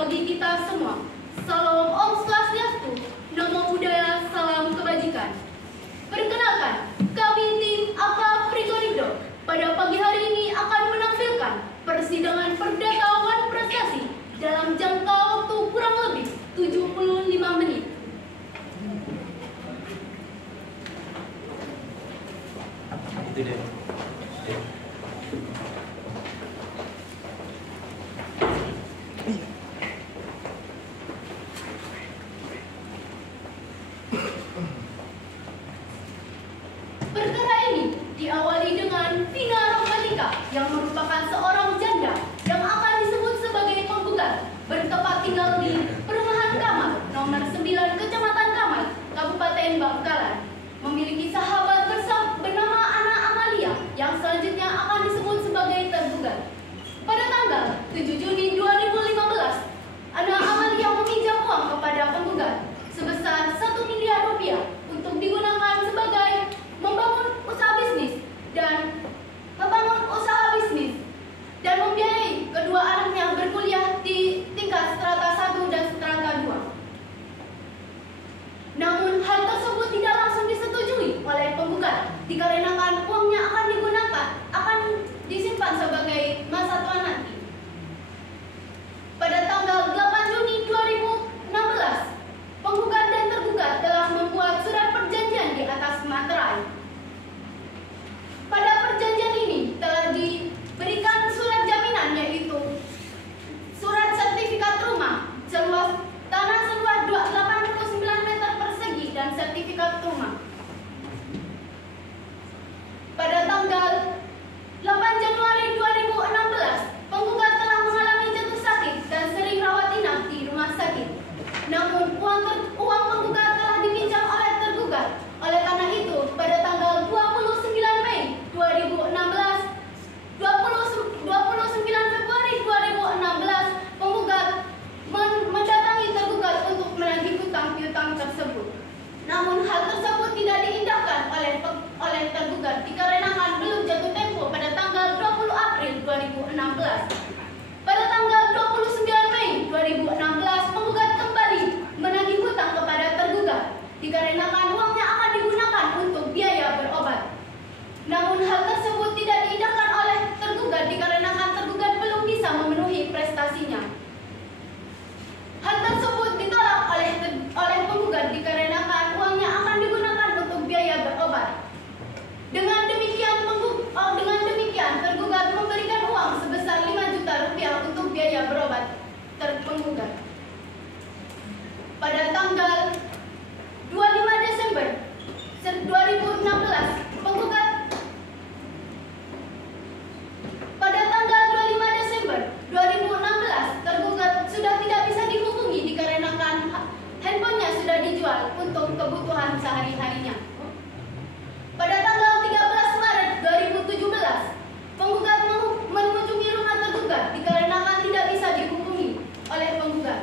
bagi kita semua. Salam Om Swastiastu, Namo Buddhaya, salam kebajikan. Perkenalkan, kami tim AK Prikorindo pada pagi hari ini akan menampilkan persidangan perdata prestasi dalam jangka waktu kurang lebih 75 menit. Itu deh. Perkara ini diawali dengan Vina Rahmatika yang merupakan seorang janda yang akan disebut sebagai penggugat, bertempat tinggal di Perumahan Kamal, nomor 9, Kecamatan Kamal, Kabupaten Bangkalan. Memiliki sahabat bernama Ana Amalia yang selanjutnya akan disebut sebagai tergugat. Pada tanggal 7 Juni 2015, Ana Amalia meminjam uang kepada penggugat sebesar 1 miliar rupiah untuk digunakan sebagai membangun usaha bisnis dan membiayai kedua anaknya berkuliah di tingkat strata 1 dan strata 2. Namun hal tersebut tidak langsung disetujui oleh penggugat dikarenakan uangnya akan disimpan sebagai masa tua nanti. Pada tanggal 8 Juni 2016, penggugat dan tergugat telah membuat surat perjanjian di atas materai. Pada perjanjian ini telah diberikan surat jaminan, yaitu surat sertifikat rumah tanah seluas 89 meter persegi dan sertifikat rumah. Pada tanggal 8 Januari 2016, penggugat telah mengalami jatuh sakit dan sering rawat inap di rumah sakit. Namun uang penggugat telah dipinjam oleh tergugat. Oleh karena itu, pada tanggal 29 Mei 2016, 29 Februari 2016, penggugat mendatangi tergugat untuk menagih hutang piutang tersebut. Namun hal tersebut tidak diindahkan oleh tergugat dikarenakan belum jatuh tempo pada tanggal 20 April 2016. Pada tanggal 29 Mei 2016, penggugat kembali menagih hutang kepada tergugat dikarenakan uangnya akan digunakan untuk biaya berobat. Namun hal tersebut tidak diindahkan oleh tergugat dikarenakan tergugat belum bisa memenuhi prestasinya. Hal tersebut ditolak oleh penggugat dikarenakan uangnya akan digunakan untuk biaya berobat. Dengan demikian tergugat memberikan uang sebesar 5 juta rupiah untuk biaya berobat penggugat. Pada tanggal 25 Desember 2016, tergugat sudah tidak bisa dihubungi dikarenakan handphonenya sudah dijual untuk kebutuhan sehari-harinya. Pada tanggal 13 Maret 2017, penggugat mengunjungi rumah tergugat dikarenakan tidak bisa dihubungi oleh penggugat.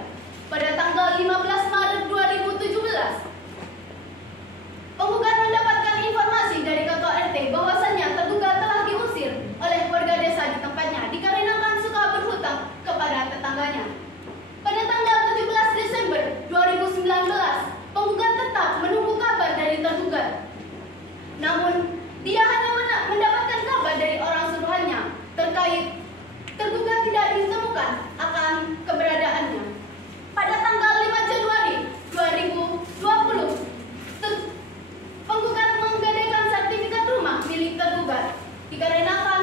Pada tanggal 15 Maret 2017, penggugat mendapatkan informasi dari ketua RT bahwasannya tergugat telah diusir oleh warga desa di tempatnya dikarenakan suka berhutang kepada tetangganya. Pada tanggal 17 Desember 2019, penggugat tetap menunggu kabar dari tergugat. Namun, dia hanya mendapatkan kabar dari orang suruhannya terkait tergugat tidak ditemukan akan keberadaannya. Pada tanggal 5 Januari 2020, penggugat menggadaikan sertifikat rumah milik tergugat dikarenakan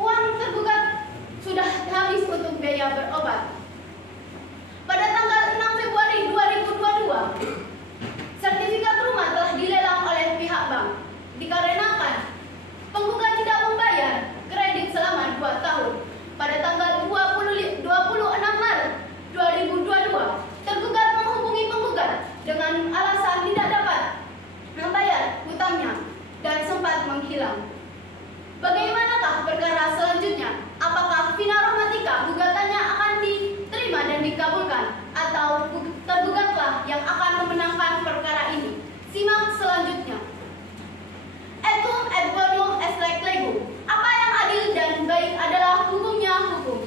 uang tergugat sudah habis untuk biaya berobat. Pada tanggal 6 Februari 2022, sertifikat rumah telah dilelang oleh pihak bank dikarenakan penggugat tidak membayar kredit selama 2 tahun. Pada tanggal 26 Maret 2022, tergugat menghubungi penggugat dengan alasan tidak dapat membayar hutangnya dan sempat menghilang. Bagaimanakah perkara selanjutnya? Apakah Vina Rahmatika gugatannya akan diterima dan dikabulkan, atau tergugatlah yang akan memenangkan perkara ini? Simak selanjutnya. Etum et bonum est legu. Apa yang adil dan baik adalah hukumnya hukum.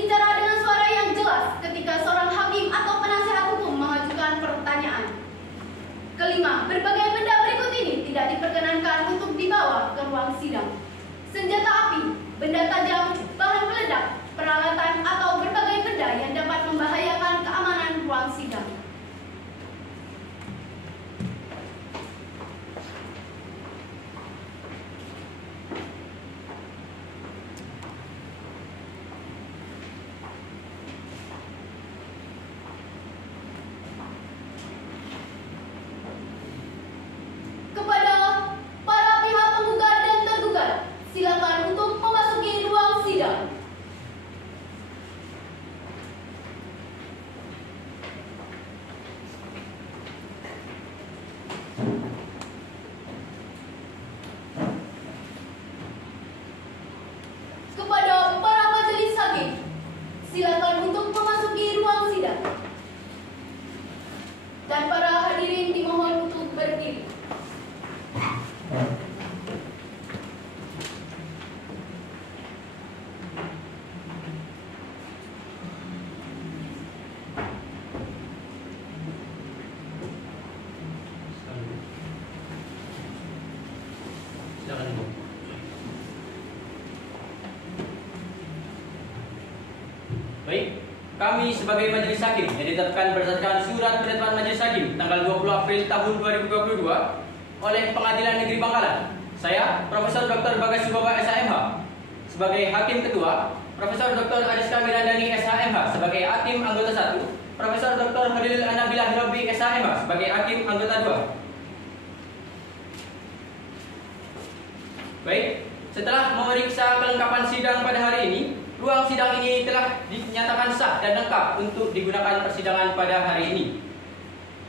berbicara dengan suara yang jelas ketika seorang hakim atau penasihat hukum mengajukan pertanyaan. Kelima, berbagai benda berikut ini tidak diperkenankan untuk dibawa ke ruang sidang. Senjata api, benda tajam, bahan peledak, peralatan atau berbagai benda yang dapat membahayakan keamanan ruang sidang. Kepada para pihak penggugat dan tergugat, silakan untuk memasuki ruang sidang. Kepada para majelis hakim, silakan untuk memasuki ruang sidang. Dan para hadirin dimohon untuk berdiri. Silakan Ibu. Baik, kami sebagai majelis hakim yang ditetapkan berdasarkan surat penetapan majelis hakim tanggal 20 April tahun 2022 oleh Pengadilan Negeri Bangkalan. Saya, Profesor Dr. Bagas Subaba SHMH sebagai hakim ketua, Profesor Dr. Ariska Mirandani SHMH sebagai hakim anggota 1, Profesor Dr. Halil Anabilah Hirobi SHMH sebagai hakim anggota 2. Baik, setelah memeriksa kelengkapan sidang pada hari ini, ruang sidang ini telah dinyatakan sah dan lengkap untuk digunakan persidangan pada hari ini.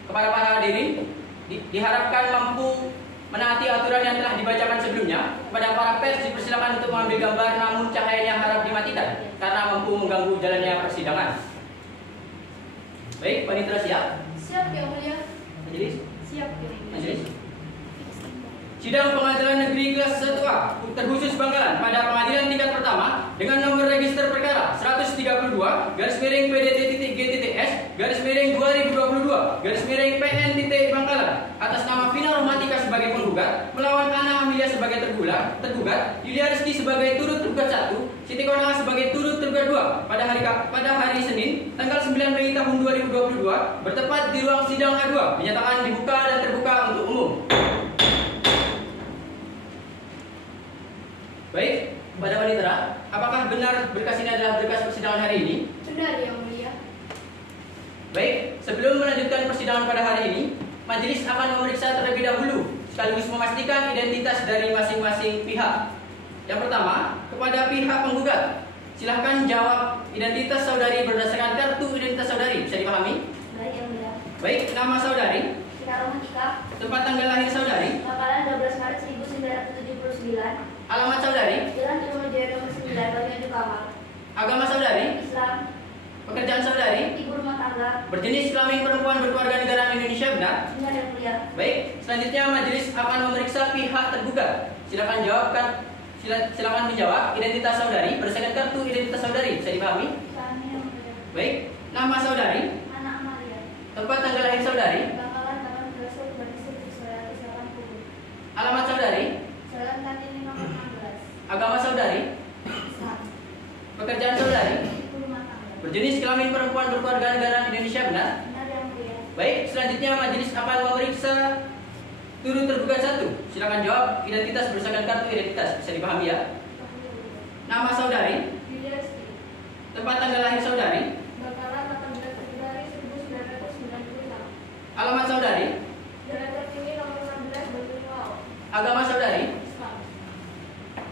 Kepada para hadirin, diharapkan mampu menaati aturan yang telah dibacakan sebelumnya. Kepada para pers dipersilakan untuk mengambil gambar, namun cahayanya harap dimatikan karena mampu mengganggu jalannya persidangan. Baik, panitera siap? Siap Yang Mulia. Majelis? Siap Yang Mulia. Majelis? Sidang Pengadilan Negeri Kelas 1A terkhusus Bangkalan pada pengadilan tingkat pertama dengan nomor register perkara 132/PDT-GTTS/2022 Bangkalan atas nama Vina Rohmatika sebagai penggugat melawan Ana Amelia sebagai tergugat, Yulia Rizky sebagai turut tergugat 1, Siti Konanga sebagai turut tergugat 2 pada hari Senin tanggal 9 Mei tahun 2022 bertepat di ruang sidang A2 dinyatakan dibuka dan terbuka untuk umum. Baik, pada panitera, apakah benar berkas ini adalah berkas persidangan hari ini? Benar Yang Mulia. Baik, sebelum melanjutkan persidangan pada hari ini, majelis akan memeriksa terlebih dahulu sekaligus memastikan identitas dari masing-masing pihak. Yang pertama, kepada pihak penggugat, silahkan jawab identitas saudari berdasarkan kartu identitas saudari. Bisa dipahami? Baik Yang Mulia. Baik, nama saudari, Vina Rohmatika, tempat tanggal lahir saudari, Bangkalan 12 Maret 1979. alamat saudari, Jalan Trunojoyo nomor 9, Banyu Kamal. agama saudari, Islam, pekerjaan saudari, ibu rumah tangga. berjenis kelamin perempuan berkeluarga negara Indonesia, benar? Benar Yang Mulia. Baik, selanjutnya majelis akan memeriksa pihak tergugat. Silakan jawabkan, silakan menjawab identitas saudari berdasarkan kartu identitas saudari. Bisa dipahami? Kami Yang Mulia. Baik, nama saudari, Anak Amalia. tempat tanggal lahir saudari, Bangkalan 18 Februari 1980. alamat saudari, Jalan Kartini nomor 16. agama saudari, Islam, pekerjaan saudari, ibu rumah tangga. berjenis kelamin perempuan berkeluarga negara Indonesia, benar? Benar Yang Mulia. Baik, selanjutnya majelis akan memeriksa turut tergugat 1. Silakan jawab identitas berdasarkan kartu identitas. Bisa dipahami ya? Nama saudari, Yulia Rizky. tempat tanggal lahir saudari, Bangkalan 18 Februari 1996. alamat saudari, Jalan Kartini nomor 16, Banyu Kamal. agama saudari, Islam,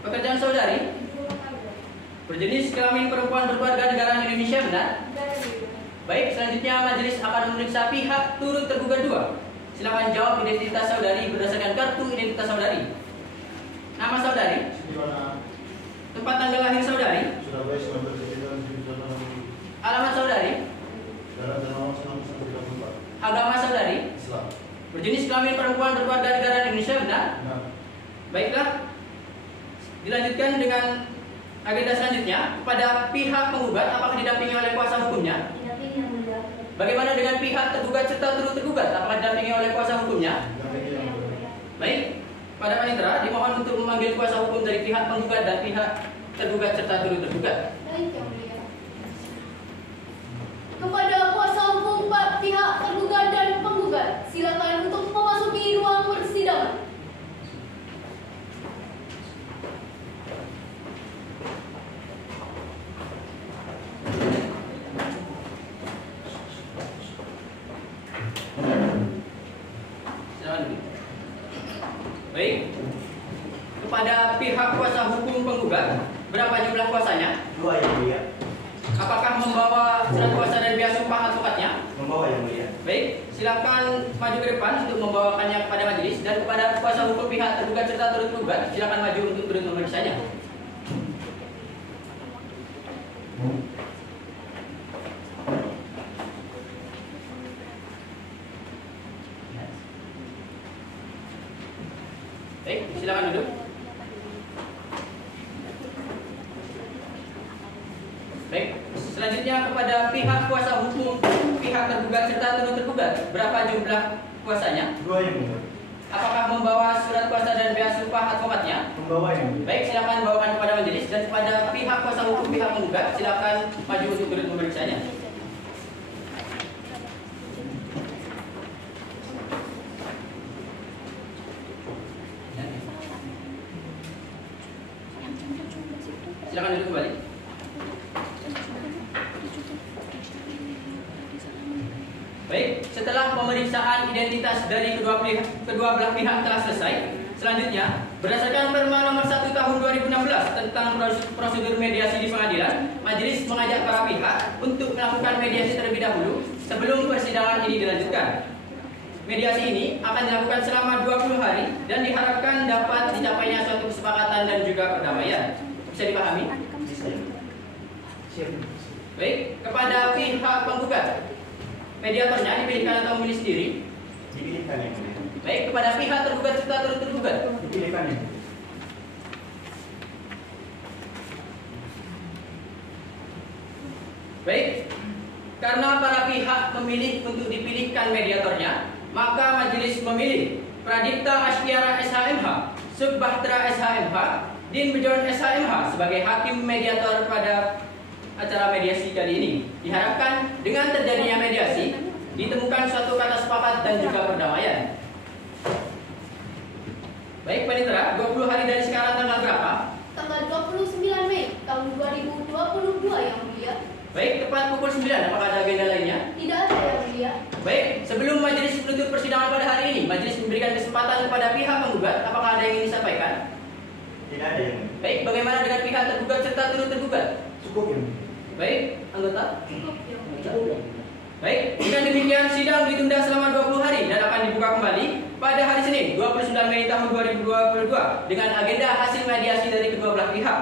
pekerjaan saudari, ibu rumah tangga. berjenis kelamin perempuan berkeluarga negara Indonesia, benar? Benar Yang Mulia. Baik, selanjutnya majelis akan memeriksa pihak turut tergugat 2. Silakan jawab identitas saudari berdasarkan kartu identitas saudari. Nama saudari, tempat tanggal lahir saudari, Surabaya 1999. alamat saudari, Jalan Dharma 1934. agama saudari, Islam. berjenis kelamin perempuan berkeluarga negara Indonesia, benar? Benar. Baiklah, dilanjutkan dengan agenda selanjutnya. Kepada pihak penggugat, apakah bagaimana dengan pihak tergugat serta turut tergugat? Apakah didampingi oleh kuasa hukumnya? Dampingi yang mulia. Baik, pada panitera dimohon untuk memanggil kuasa hukum dari pihak penggugat dan pihak tergugat serta turut tergugat. Baik, Yang Mulia. Kepada kuasa hukum pihak tergugat dan penggugat, silakan untuk memasuki ruang persidangan. Silakan. Baik. Kepada pihak kuasa hukum penggugat, berapa jumlah kuasanya? 2 yang mulia. Apakah membawa surat kuasa dan biaya sumpah advokatnya? Membawa yang mulia. Baik, silakan maju ke depan untuk membawakannya kepada majelis, dan kepada kuasa hukum pihak tergugat serta turut tergugat, silakan maju untuk turut memeriksanya. Baik, silakan duduk. Baik, selanjutnya kepada pihak kuasa hukum pihak tergugat serta turut tergugat, berapa jumlah kuasanya? 2 yang mulia. Apakah membawa surat kuasa dan biaya sumpah advokatnya? Membawa yang mulia. Baik, silakan bawakan kepada majelis, dan kepada pihak kuasa hukum pihak penggugat, silakan maju untuk turut memeriksanya. Silakan duduk kembali. Baik, setelah pemeriksaan identitas dari kedua belah pihak telah selesai, selanjutnya berdasarkan Perma Nomor 1 Tahun 2016 tentang prosedur mediasi di pengadilan, majelis mengajak para pihak untuk melakukan mediasi terlebih dahulu sebelum persidangan ini dilanjutkan. Mediasi ini akan dilakukan selama 20 hari dan diharapkan dapat dicapainya suatu kesepakatan dan juga perdamaian. Bisa dipahami? Bisa. Siap. Baik, kepada pihak penggugat, mediatornya dipilihkan atau memilih sendiri? Dipilihkan yang mulia. Baik, kepada pihak tergugat serta turut tergugat, Dipilihkan yang mulia. baik, karena para pihak memilih untuk dipilihkan mediatornya, maka majelis memilih Pradipta Asypiara SHMH, Subbahtera SHMH, Din Bejon SHMH sebagai hakim mediator pada acara mediasi kali ini. Diharapkan dengan terjadinya mediasi ditemukan suatu kata sepakat dan juga perdamaian. Baik, panitera, 20 hari dari sekarang tanggal berapa? Tanggal 29 Mei tahun 2022, Yang Mulia. Baik, tepat pukul 9. Apakah ada agenda lainnya? Tidak ada, Yang Mulia. Baik, sebelum majelis menutup persidangan pada hari ini, majelis memberikan kesempatan kepada pihak penggugat. Apakah ada yang ingin disampaikan? Tidak ada yang mulia. Baik, bagaimana dengan pihak tergugat serta turut tergugat? Cukup yang mulia. Baik, anggota. Cukup, Yang Mulia. Baik, dengan demikian sidang ditunda selama 20 hari dan akan dibuka kembali pada hari Senin 29 Mei tahun 2022 dengan agenda hasil mediasi dari kedua belah pihak.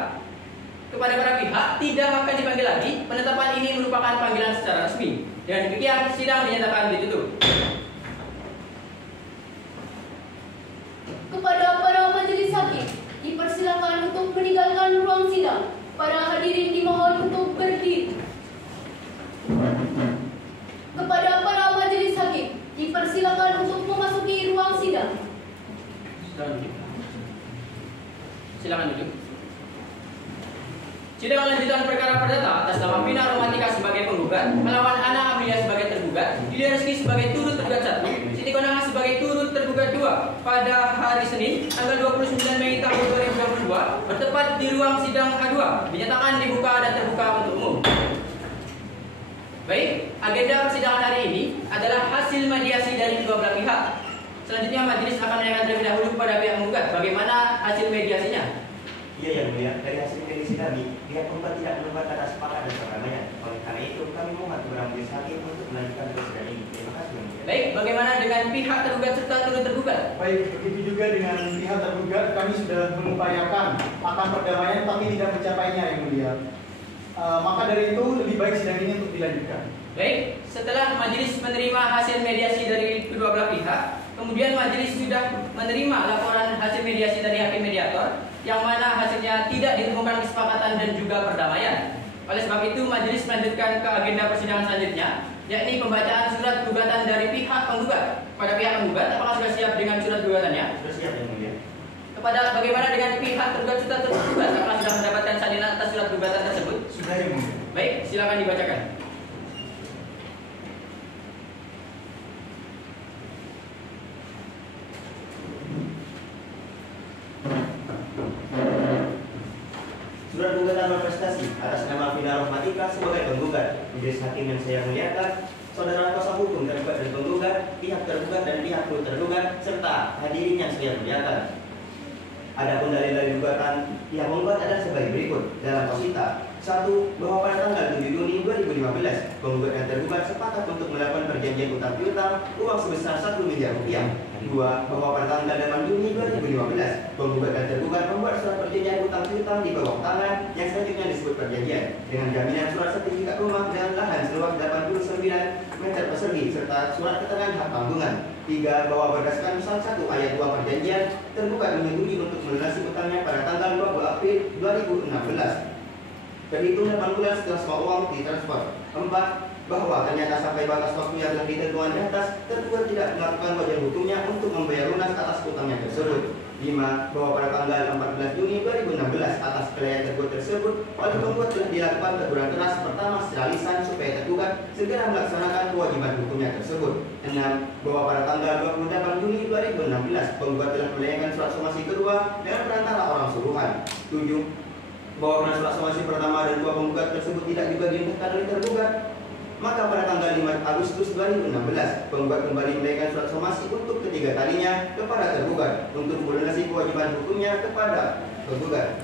Kepada para pihak tidak akan dipanggil lagi. Penetapan ini merupakan panggilan secara resmi. Dengan demikian sidang dinyatakan ditutup. Kepada para majelis hakim, dipersilakan untuk meninggalkan ruang sidang. Para hadirin dimohon untuk berdiri. Kepada para majelis hakim, dipersilakan untuk memasuki ruang sidang. Silakan duduk. Sidang lanjutan perkara perdata atas nama Vina Romantika sebagai penggugat, melawan Ana Amelia sebagai tergugat, Yulia Rizky sebagai turut tergugat 1, Siti Konanga sebagai turut tergugat 2 pada hari Senin tanggal 29 Mei tahun 2022 bertepat di ruang sidang H2, dinyatakan dibuka dan terbuka untuk umum. Baik, agenda persidangan hari ini adalah hasil mediasi dari kedua belah pihak. Selanjutnya majelis akan menanyakan terlebih dahulu kepada pihak penggugat bagaimana hasil mediasinya. Iya yang mulia. Dari hasil mediasi kami, pihak penggugat tidak menemukan kata sepakat dan perdamaian. Oleh karena itu, kami mohon kepada majelis hakim untuk melanjutkan persidangan ini. Terima kasih yang mulia. Baik, bagaimana dengan pihak tergugat serta turut tergugat? Baik, begitu juga dengan pihak tergugat, kami sudah mengupayakan akan perdamaian tapi tidak mencapainya yang mulia. Maka dari itu lebih baik sidang ini untuk dilanjutkan. Baik, setelah majelis menerima hasil mediasi dari kedua belah pihak, kemudian majelis sudah menerima laporan hasil mediasi dari hakim mediator, yang mana hasilnya tidak ditemukan kesepakatan dan juga perdamaian. Oleh sebab itu, majelis melanjutkan ke agenda persidangan selanjutnya, yakni pembacaan surat gugatan dari pihak penggugat. Pada pihak penggugat, apakah sudah siap dengan surat gugatannya? Sudah siap yang mulia. Kepada bagaimana dengan pihak tergugat serta tergugat, apakah sudah mendapatkan salinan atas surat gugatan tersebut? Sudah yang mulia. Baik, silakan dibacakan. Surat gugatan berprestasi atas nama Vina Rohmatika sebagai penggugat. Majelis hakim yang saya muliakan, saudara kuasa hukum tergugat dan penggugat, pihak tergugat dan pihak tergugat, serta hadirin yang saya muliakan. Adapun dalil-dalil gugatan pihak penggugat adalah sebagai berikut. Dalam posita 1. Bahwa pada tanggal 7 Juni 2015, penggugat dan tergugat sepakat untuk melakukan perjanjian utang piutang uang sebesar 1 miliar rupiah. 2. Bahwa pada tanggal 8 Juni 2015, penggugat dan tergugat membuat surat perjanjian utang piutang di bawah tangan yang selanjutnya disebut perjanjian dengan jaminan surat sertifikat rumah dengan lahan seluas 89 meter persegi serta surat keterangan hak tanggungan. 3. Bahwa berdasarkan pasal 1 ayat 2 perjanjian, tergugat menyetujui untuk melunasi utangnya pada tanggal 20 April 2016. Terhitung 8 bulan setelah semua uang ditransfer. 4. Bahwa ternyata sampai batas waktu yang telah ditentukan di atas, tergugat tidak melakukan wajiban hukumnya untuk membayar lunas atas utangnya tersebut. 5. Bahwa pada tanggal 14 Juni 2016 atas pelayan tergugat tersebut, oleh penggugat telah dilakukan teguran keras pertama secara lisan supaya tergugat segera melaksanakan kewajiban hukumnya tersebut. 6. Bahwa pada tanggal 28 Juni 2016, penggugat telah melayangkan surat somasi kedua dengan perantara orang suruhan. 7. Bahwa surat somasi pertama dan dua penggugat tersebut tidak juga diindahkan oleh tergugat, maka pada tanggal 5 Agustus 2016, penggugat kembali menaikkan surat somasi untuk ketiga kalinya kepada tergugat untuk melunasi kewajiban hukumnya kepada tergugat.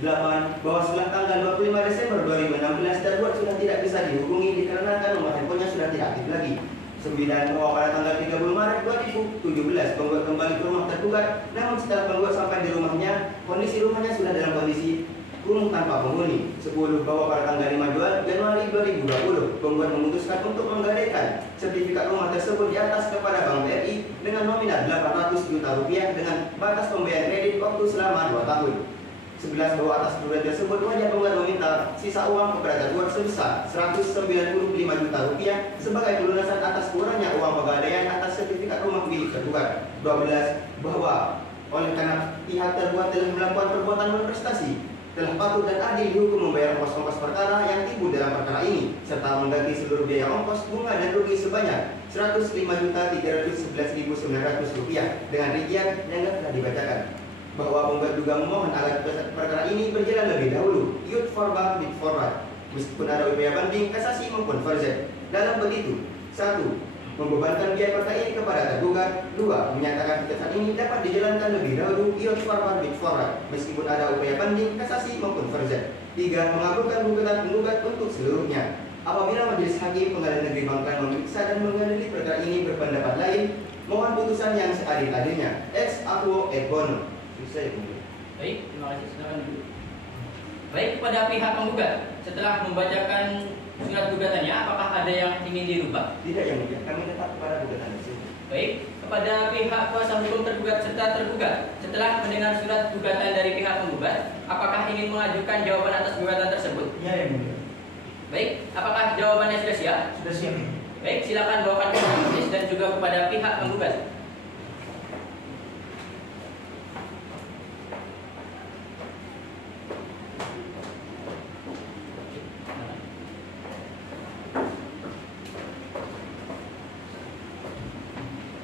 8. Bahwa setelah tanggal 25 Desember 2016, tergugat sudah tidak bisa dihubungi dikarenakan nomor handphonenya sudah tidak aktif lagi. 9. Bahwa pada tanggal 30 Maret 2017, penggugat kembali ke rumah tergugat, namun setelah penggugat sampai di rumahnya, kondisi rumahnya sudah dalam kondisi kumuh tanpa penghuni. 10. Bahwa pada tanggal 5 Januari 2020, penggugat memutuskan untuk menggadaikan sertifikat rumah tersebut di atas kepada Bank BRI dengan nominal 800 juta rupiah dengan batas pembayaran kredit waktu selama 2 tahun. 11. Bahwa atas tuduhan tersebut, wajib penggugat meminta sisa uang kepada tergugat sebesar 195 juta rupiah sebagai pelunasan atas kurangnya uang pegadaian atas sertifikat rumah milik tergugat. 12. Bahwa oleh karena pihak tergugat telah melakukan perbuatan berprestasi, telah patut dan adil dihukum membayar ongkos-ongkos perkara yang timbul dalam perkara ini serta mengganti seluruh biaya ongkos, bunga dan rugi sebanyak 105.311.900 rupiah dengan rincian yang telah dibacakan. Bahwa penggugat juga memohon agar perkara ini berjalan lebih dahulu, iut forward bid forward, meskipun ada upaya banding, kasasi maupun farzat. Dalam begitu, 1. Membebankan biaya perkara ini kepada tergugat. 2. Menyatakan putusan ini dapat dijalankan lebih dahulu, iut forward bid forward, meskipun ada upaya banding, kasasi maupun farzat. 3. Mengabulkan gugatan penggugat untuk seluruhnya. Apabila Majelis Hakim Pengadilan Negeri Bangkalan memeriksa dan mengadili perkara ini berpendapat lain, mohon putusan yang seadil-adilnya. Ex aquo et bono. Baik, terima kasih. Silakan dulu. Baik, kepada pihak penggugat, setelah membacakan surat gugatannya, apakah ada yang ingin dirubah? Tidak yang mulia, kami tetap kepada gugatan tersebut. Baik, kepada pihak kuasa hukum tergugat serta tergugat, setelah mendengar surat gugatan dari pihak penggugat, apakah ingin mengajukan jawaban atas gugatan tersebut? Ya yang mulia. Baik, apakah jawabannya sudah siap? Sudah siap. Baik, silakan bawakan ke majelis dan juga kepada pihak penggugat.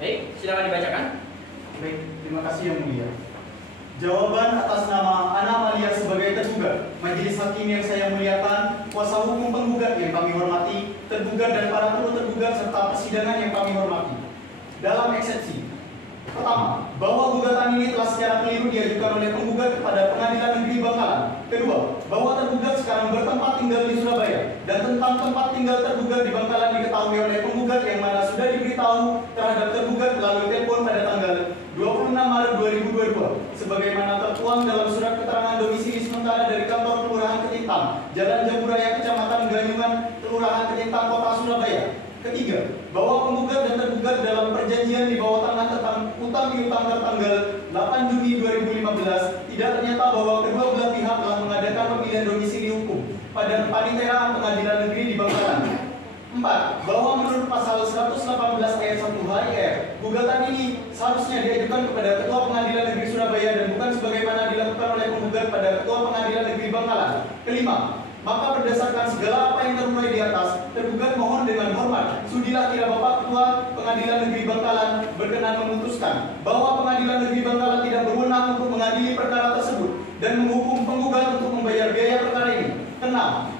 Baik, silakan dibacakan. Baik, terima kasih yang mulia. Jawaban atas nama Ana Amalia sebagai tergugat, Majelis Hakim yang saya muliakan, kuasa hukum penggugat yang kami hormati, tergugat dan para turut tergugat serta persidangan yang kami hormati. Dalam eksepsi, pertama, bahwa gugatan ini telah secara keliru diajukan oleh penggugat kepada Pengadilan Negeri Bangkalan. Kedua, bahwa tergugat sekarang bertempat tinggal di Surabaya dan tentang tempat tinggal tergugat di Bangkalan diketahui oleh penggugat yang mana sudah diberitahu terhadap tergugat melalui telepon pada tanggal 26 Maret 2022 sebagaimana tertuang dalam surat keterangan domisili sementara dari kantor Kelurahan Ketintang, Jalan Jamburaya, Kecamatan Ganyungan, Kelurahan Ketintang, Kota Surabaya. Ketiga, bahwa penggugat dan tergugat dalam perjanjian di bawah tangan tentang utang piutang tertanggal 8 Juni 2015 tidak ternyata bahwa kedua belah pihak telah mengadakan pemilihan domisili hukum pada paniteraan pengadilan negeri di Bangkalan. 4. Bahwa menurut pasal 118 ayat 1 HIR, gugatan ini seharusnya diajukan kepada Ketua Pengadilan Negeri Surabaya dan bukan sebagaimana dilakukan oleh penggugat pada Ketua Pengadilan Negeri Bangkalan. 5. Maka berdasarkan segala apa yang termuai di atas, tergugat mohon dengan hormat, sudilah kira Bapak Ketua Pengadilan Negeri Bangkalan berkenan memutuskan bahwa Pengadilan Negeri Bangkalan tidak berwenang untuk mengadili perkara tersebut dan menghukum penggugat untuk membayar biaya perkara ini. 6.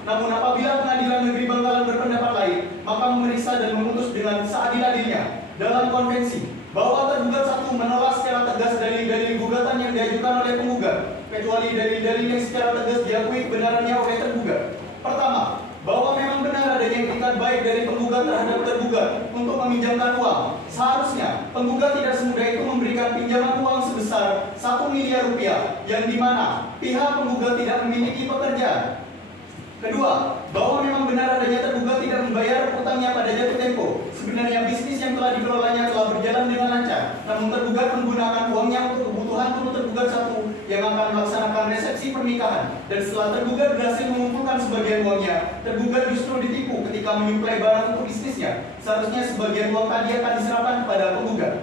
Namun apabila Pengadilan Negeri Bangkalan berpendapat lain, maka memeriksa dan memutus dengan seadil-adilnya dalam konvensi bahwa tergugat 1 menolak secara tegas dalil-dalil gugatan yang diajukan oleh penggugat, kecuali dalil-dalil yang secara tegas diakui kebenarannya oleh tergugat. Pertama, bahwa memang benar adanya etikat baik dari penggugat terhadap tergugat untuk meminjamkan uang. Seharusnya penggugat tidak semudah itu memberikan pinjaman uang sebesar 1 miliar rupiah yang dimana pihak penggugat tidak memiliki pekerjaan. Kedua, bahwa memang benar adanya tergugat tidak membayar utangnya pada jatuh tempo. Sebenarnya bisnis yang telah dikelolanya telah berjalan dengan lancar, namun tergugat menggunakan uangnya untuk kebutuhan turut tergugat 1 yang akan melaksanakan resepsi pernikahan. Dan setelah tergugat berhasil mengumpulkan sebagian uangnya, tergugat justru ditipu ketika menyuplai barang untuk bisnisnya. Seharusnya sebagian uang tadi akan diserahkan kepada penggugat.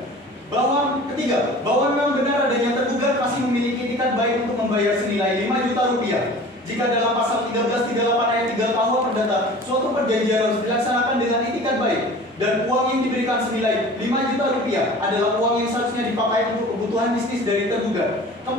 Ketiga, bahwa memang benar adanya tergugat masih memiliki etikat baik untuk membayar senilai 5 juta rupiah. Jika dalam pasal 1338 ayat 3 KUH Perdata, suatu perjanjian harus dilaksanakan dengan etikat baik dan uang yang diberikan senilai 5 juta rupiah adalah uang yang seharusnya dipakai untuk kebutuhan bisnis dari tergugat. 4.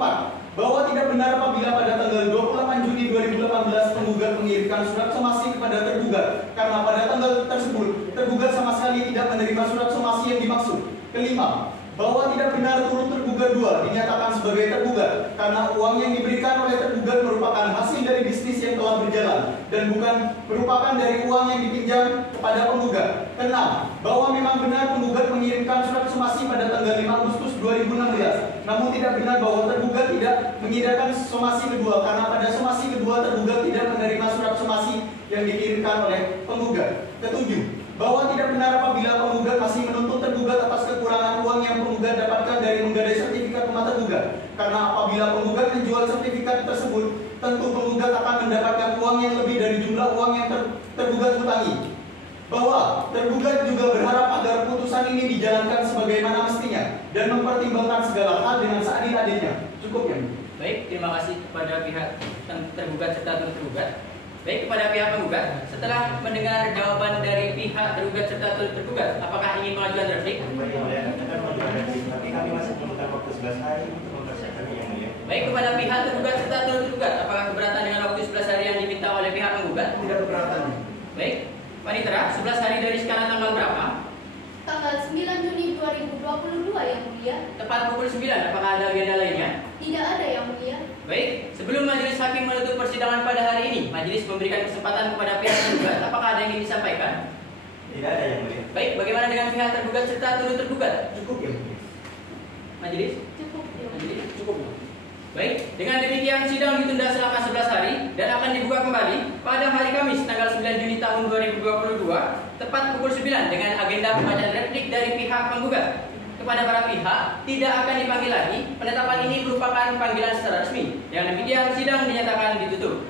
Bahwa tidak benar apabila pada tanggal 28 Juni 2018 penggugat mengirimkan surat somasi kepada tergugat karena pada tanggal tersebut tergugat sama sekali tidak menerima surat somasi yang dimaksud. 5. Bahwa tidak benar turut tergugat 2 dinyatakan sebagai tergugat karena uang yang diberikan oleh tergugat merupakan hasil dari bisnis yang telah berjalan dan bukan merupakan dari uang yang dipinjam kepada penggugat. 6. Bahwa memang benar penggugat mengirimkan surat somasi pada tanggal 5 Agustus 2016, namun tidak benar bahwa tergugat tidak mengirimkan somasi kedua karena pada somasi kedua tergugat tidak menerima surat somasi yang dikirimkan oleh penggugat. 7. Bahwa tidak benar apabila penggugat masih menuntut tergugat atas kekurangan uang yang penggugat dapatkan dari menggadai sertifikat rumah tergugat. Karena apabila penggugat menjual sertifikat tersebut, tentu penggugat akan mendapatkan uang yang lebih dari jumlah uang yang tergugat hutangi. Bahwa tergugat juga berharap agar putusan ini dijalankan sebagaimana mestinya dan mempertimbangkan segala hal dengan seadil-adilnya. Cukup ya? Baik, terima kasih kepada pihak tergugat serta turut tergugat. Baik, kepada pihak penggugat, setelah mendengar jawaban dari pihak tergugat serta turut tergugat, apakah ingin mengajukan replik? Tapi kami masih memerlukan waktu 11 hari untuk mempersiapkannya yang mulia. Baik, kepada pihak tergugat serta turut tergugat, apakah keberatan dengan waktu 11 hari yang diminta oleh pihak penggugat? Tidak keberatan. Baik, Panitera, 11 hari dari sekarang tanggal berapa? Tanggal 9 Juni 2022 yang mulia. Tepat pukul 9, apakah ada agenda lainnya? Tidak ada yang mulia. Baik, sebelum majelis hakim menutup persidangan pada hari ini, majelis memberikan kesempatan kepada pihak tergugat. Apakah ada yang ingin disampaikan? Tidak ada yang mulia. Baik, bagaimana dengan pihak tergugat serta turut tergugat? Cukup ya? Majelis? Cukup ya. Majelis cukup. Baik, dengan demikian sidang ditunda selama 11 hari dan akan dibuka kembali pada hari Kamis tanggal 9 Juni tahun 2022 tepat pukul 9 dengan agenda pembacaan replik dari pihak penggugat. Kepada para pihak tidak akan dipanggil lagi. Penetapan ini merupakan panggilan secara resmi. Dengan demikian sidang dinyatakan ditutup.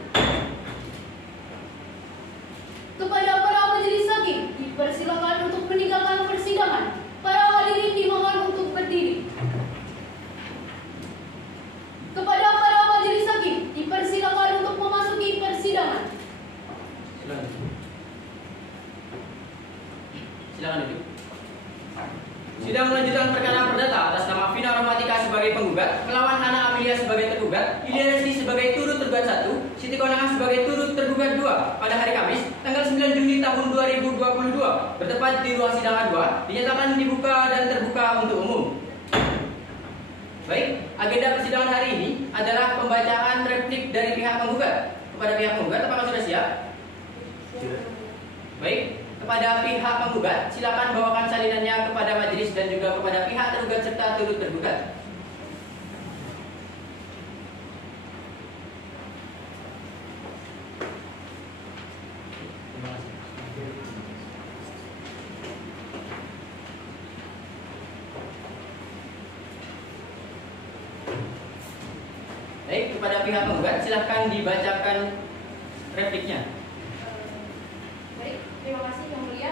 Kepada para majelis hakim dipersilakan untuk meninggalkan persidangan. Para hadirin dimohon untuk berdiri. Kepada para majelis hakim dipersilakan untuk memasuki persidangan. Silakan duduk. Sidang melanjutkan perkara perdata atas nama Vina Rohmatika sebagai penggugat, melawan Hana Amelia sebagai tergugat, Lydia Resti sebagai turut tergugat 1, Siti Konangan sebagai turut tergugat 2 pada hari Kamis tanggal 9 Juni tahun 2022 bertepat di ruang sidang A2 dinyatakan dibuka dan terbuka untuk umum. Baik, agenda persidangan hari ini adalah pembacaan replik dari pihak penggugat. Kepada pihak penggugat, apakah sudah siap? Baik. Kepada pihak penggugat, silakan bawakan salinannya kepada majelis dan juga kepada pihak tergugat serta turut tergugat. Terima kasih. Baik, kepada pihak penggugat. Silahkan dibacakan repliknya. Baik, terima kasih Yang Mulia.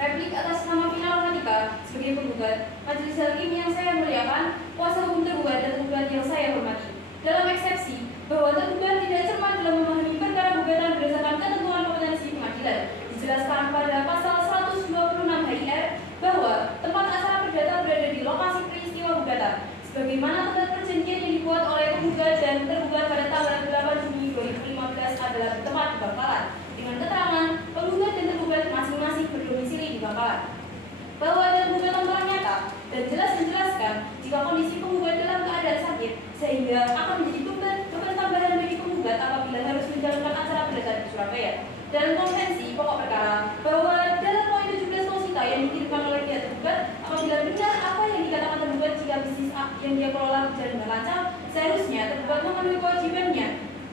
Replik atas nama Vina Rahmatika sebagai penggugat, Majelis Hakim yang saya muliakan, kuasa hukum tergugat dan tergugat yang saya hormati. Dalam eksepsi bahwa tergugat tidak cermat dalam memahami perkara gugatan berdasarkan ketentuan kompetensi pengadilan, dijelaskan pada pasal 126 HIR bahwa tempat acara perdata berada di lokasi peristiwa gugatan, sebagaimana tempat perjanjian yang dibuat oleh penggugat dan tergugat pada tanggal 8 Juni 2015 adalah tempat di Bangkalan, dengan keterangan penggugat dan tergugat masing-masing berdomisili di Bangkalan. Bahwa dalam gugatan telah nyata dan jelas menjelaskan jika kondisi penggugat dalam keadaan sakit, sehingga akan menjadi beban tambahan bagi penggugat apabila harus menjalankan acara perdata di Surabaya. Dalam konvensi pokok perkara bahwa dalam poin 17 posita yang dikirimkan oleh pihak tergugat, apabila benar apa yang dikatakan tergugat jika bisnis yang dia kelola berjalan dengan lancar, seharusnya tergugat memenuhi kewajibannya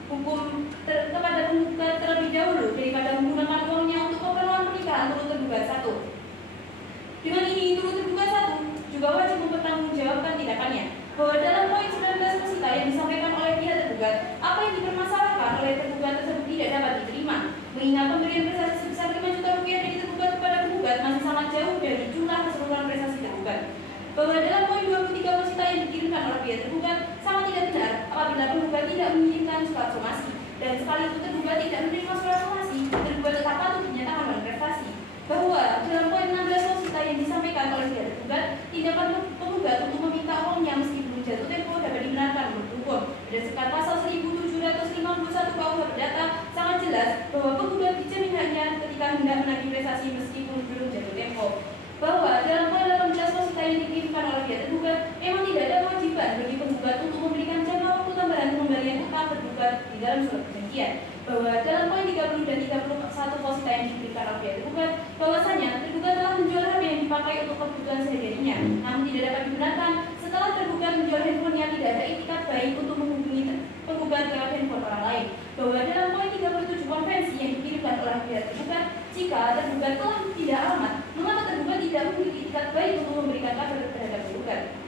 hukum kepada penggugat terlebih dahulu daripada menggunakan uangnya untuk keperluan pernikahan turut tergugat 1. Dengan ini, turut tergugat 1 juga wajib mempertanggungjawabkan tindakannya. Bahwa dalam poin 19 posita yang disampaikan oleh pihak tergugat, apa yang dipermasalahkan oleh tergugat tersebut tidak dapat diterima, mengingat pemberian prestasi sebesar 5 juta rupiah dari tergugat kepada penggugat masih sangat jauh dari jumlah keseluruhan prestasi tergugat. Bahwa dalam poin 23 posita yang dikirimkan oleh pihak tergugat sangat tidak benar apabila penggugat tidak mengirimkan surat somasi, dan sekalipun tergugat tidak menerima surat somasi, tergugat tetap patut dinyatakan berprestasi. Bahwa dalam poin 16 posita yang disampaikan oleh pihak tergugat, tindakan penggugat untuk meminta uangnya meski belum jatuh tempo dapat dibenarkan menurut hukum. Berdasarkan pasal 1751 KUH Perdata sangat jelas bahwa penggugat dijamin haknya ketika hendak menagih prestasi meskipun belum jatuh tempo. Bahwa dalam poin 18 posita yang dikirimkan oleh pihak tergugat, memang tidak ada kewajiban bagi penggugat untuk memberikan jangka waktu tambahan pemberian utang tergugat di dalam surat perjanjian. Bahwa dalam poin 30 dan 31 posita yang dikirimkan oleh pihak tergugat, bahwasanya tergugat telah menjual HP yang dipakai untuk kebutuhan sehari-harinya, namun tidak dapat dibenarkan setelah tergugat menjual handphonenya tidak ada itikat baik untuk menghubungi penggugat lewat handphone orang lain. Bahwa dalam poin 37 konvensi yang dikirimkan oleh pihak tergugat, jika tergugat telah tidak alamat, mengapa tergugat tidak memiliki itikat baik untuk memberikan kabar terhadap penggugat.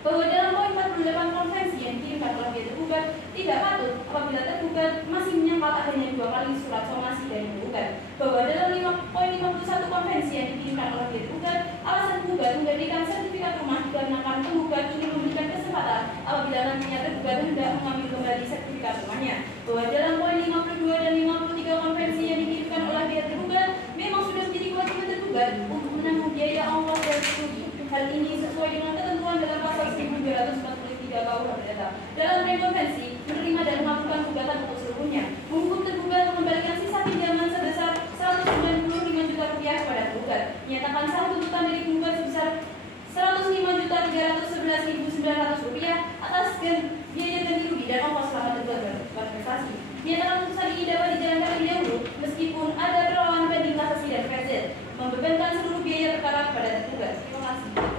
Bahwa dalam poin 48 konvensi yang dikirimkan oleh pihak tergugat, tidak patut apabila tergugat masih menyangkal adanya 2 kali surat somasi dari penggugat. Bahwa dalam poin 51 konvensi yang dikirimkan oleh pihak tergugat, alasan penggugat memberikan sertifikat rumah dikarenakan penggugat ingin memberikan kesempatan apabila nantinya tergugat hendak mengambil kembali sertifikat rumahnya. Bahwa dalam poin 52 dan 53 konvensi yang dikirimkan oleh pihak tergugat, memang sudah menjadi kewajiban tergugat untuk menanggung biaya ongkos dan studi. Hal ini sesuai dengan ketentuan dalam pasal 1243 KUH Perdata. Dalam konvensi, menerima dan melakukan gugatan untuk seluruhnya, menghukum tergugat mengembalikan sisa pinjaman sebesar 195 juta rupiah kepada tergugat, menyatakan sah tuntutan dari penggugat sebesar 105.311.900 rupiah atas biaya ganti rugi dan ongkos selama tergugat melakukan prestasi. Menyatakan putusan ini dapat dijalankan lebih dahulu meskipun ada perlawanan banding kasasi dan versi, membebankan seluruh biaya perkara kepada tergugat. Terima kasih.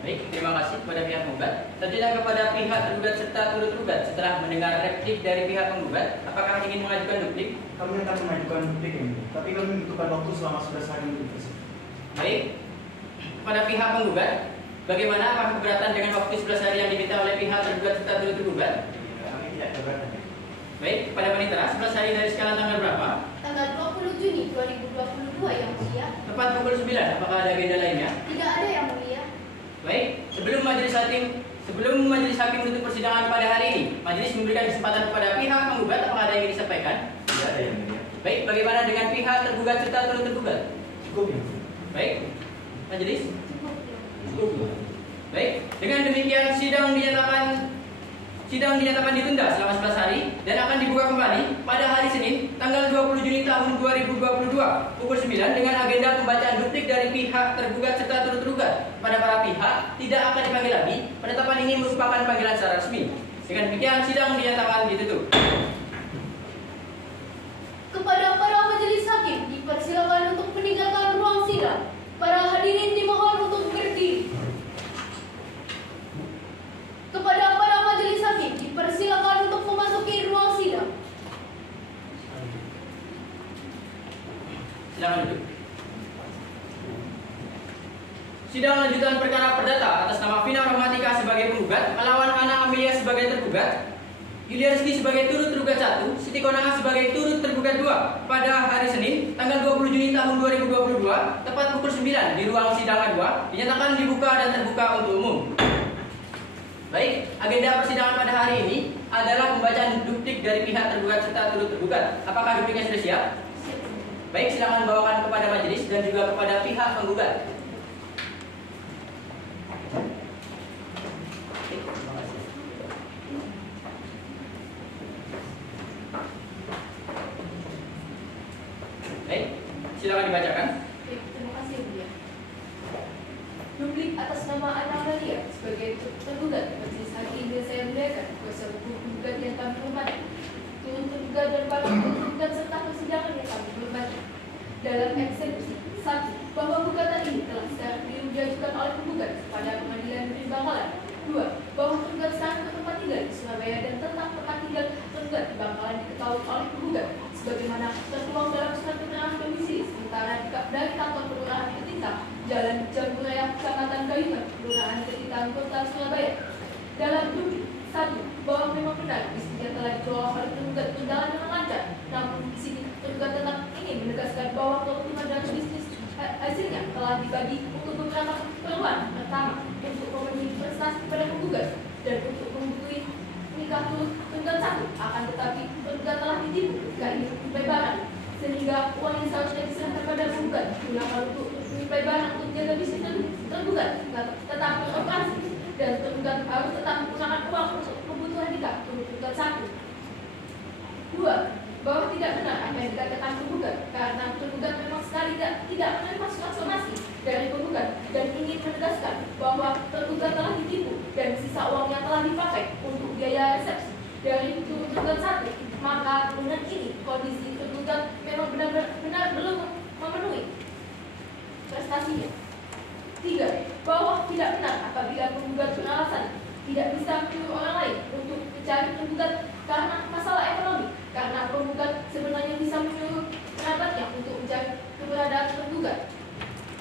Baik, terima kasih kepada pihak penggugat. Selanjutnya kepada pihak tergugat serta turut tergugat. Setelah mendengar replik dari pihak penggugat, apakah ingin mengajukan duplik? Kami akan mengajukan duplik ini, tapi kami membutuhkan waktu selama 11 hari untuk tersebut. Baik, kepada pihak penggugat, bagaimana apakah keberatan dengan waktu 11 hari yang diminta oleh pihak tergugat serta turut tergugat? Kami tidak keberatan. Baik, kepada panitera, 11 hari dari skala tanggal berapa? Tanggal 20 Juni 2022 yang mulia. Tepat pukul 9, apakah ada agenda lainnya? Tidak ada yang mulia. Baik, sebelum majelis hakim menutup persidangan pada hari ini, majelis memberikan kesempatan kepada pihak penggugat. Apakah ada yang ingin disampaikan? Tidak ada yang mulia. Baik, bagaimana dengan pihak tergugat serta turut tergugat? Cukup ya. Baik, majelis. Cukup. Baik, dengan demikian sidang dinyatakan ditunda selama 11 hari dan akan dibuka kembali pada hari Senin tanggal 20 Juni tahun 2022 pukul 9 dengan agenda pembacaan duplik dari pihak tergugat serta turut tergugat. Pada para pihak tidak akan dipanggil lagi. Penetapan ini merupakan panggilan secara resmi. Dengan demikian sidang dinyatakan ditutup. Kepada para majelis hakim dipersilakan untuk meninggalkan ruang sidang. Para hadirin dimohon untuk berdiri. Kepada para majelis hakim dipersilakan untuk memasuki ruang sidang. Silakan duduk. Sidang lanjutan perkara perdata atas nama Vina Rahmatika sebagai penggugat melawan Ana Amelia sebagai tergugat Yulianski sebagai turut tergugat 1, Siti Konanga sebagai turut tergugat 2 pada hari Senin tanggal 20 Juni tahun 2022 tepat pukul 9 di ruang sidang A2 dinyatakan dibuka dan terbuka untuk umum. Baik, agenda persidangan pada hari ini adalah pembacaan duplik dari pihak tergugat serta turut tergugat. Apakah dupliknya sudah siap? Baik, silakan bawakan kepada majelis dan juga kepada pihak penggugat. Baik, silakan dibacakan. Terima kasih, Yang Mulia. Duplik atas nama Ana Amalia sebagai tergugat majelis hakim yang saya muliakan, kuasa hukum penggugat yang kami hormati, turut tergugat dan para tergugat serta persidangan yang kami hormati. Dalam eksepsi 1, bahwa gugatan ini telah secara diajukan oleh penggugat kepada Pengadilan Negeri Bangkalan. 2, bahwa tergugat sekarang bertempat tinggal di Surabaya dan tentang tempat tinggal tergugat di Bangkalan diketahui oleh penggugat sebagaimana tertuang dalam surat keterangan domisili sementara dari kantor kelurahan Ketintang, Jalan Jambu Raya, Kecamatan Kayuman, Kelurahan Ketintang, Kota Surabaya. Dalam duplik 1, bahwa memang benar bisnisnya telah dikelola oleh tergugat berjalan dengan lancar, namun di sini tergugat tetap ingin menegaskan bahwa keuntungan dari bisnis hasilnya telah dibagi untuk beberapa keperluan. Pertama, untuk memenuhi prestasi pada penggugat dan untuk membukui nikah tergugat 1, akan tetapi tergugat telah ditipu jika ingin menyimpan barang sehingga uang yang seharusnya diserahkan pada penggugat digunakan untuk menyimpan barang untuk jaga bisnis tergugat tetap beroperasi dan tergugat harus tetap menggunakan uang untuk kebutuhan nikah tergugat 1. 2, bahwa tidak benar apa yang dikatakan penggugat karena tergugat memang sekali tidak menerima surat somasi dari penggugat dan ingin menegaskan bahwa tergugat telah ditipu dan sisa uang yang telah dipakai untuk biaya resepsi dari tergugat 1, maka dengan ini kondisi tergugat memang benar-benar belum memenuhi prestasinya. 3, bahwa tidak benar apabila penggugat beralasan tidak bisa menyuruh orang lain untuk mencari tergugat karena masalah ekonomi, karena penggugat sebenarnya bisa menyuruh kerabatnya untuk mencari keberadaan tergugat.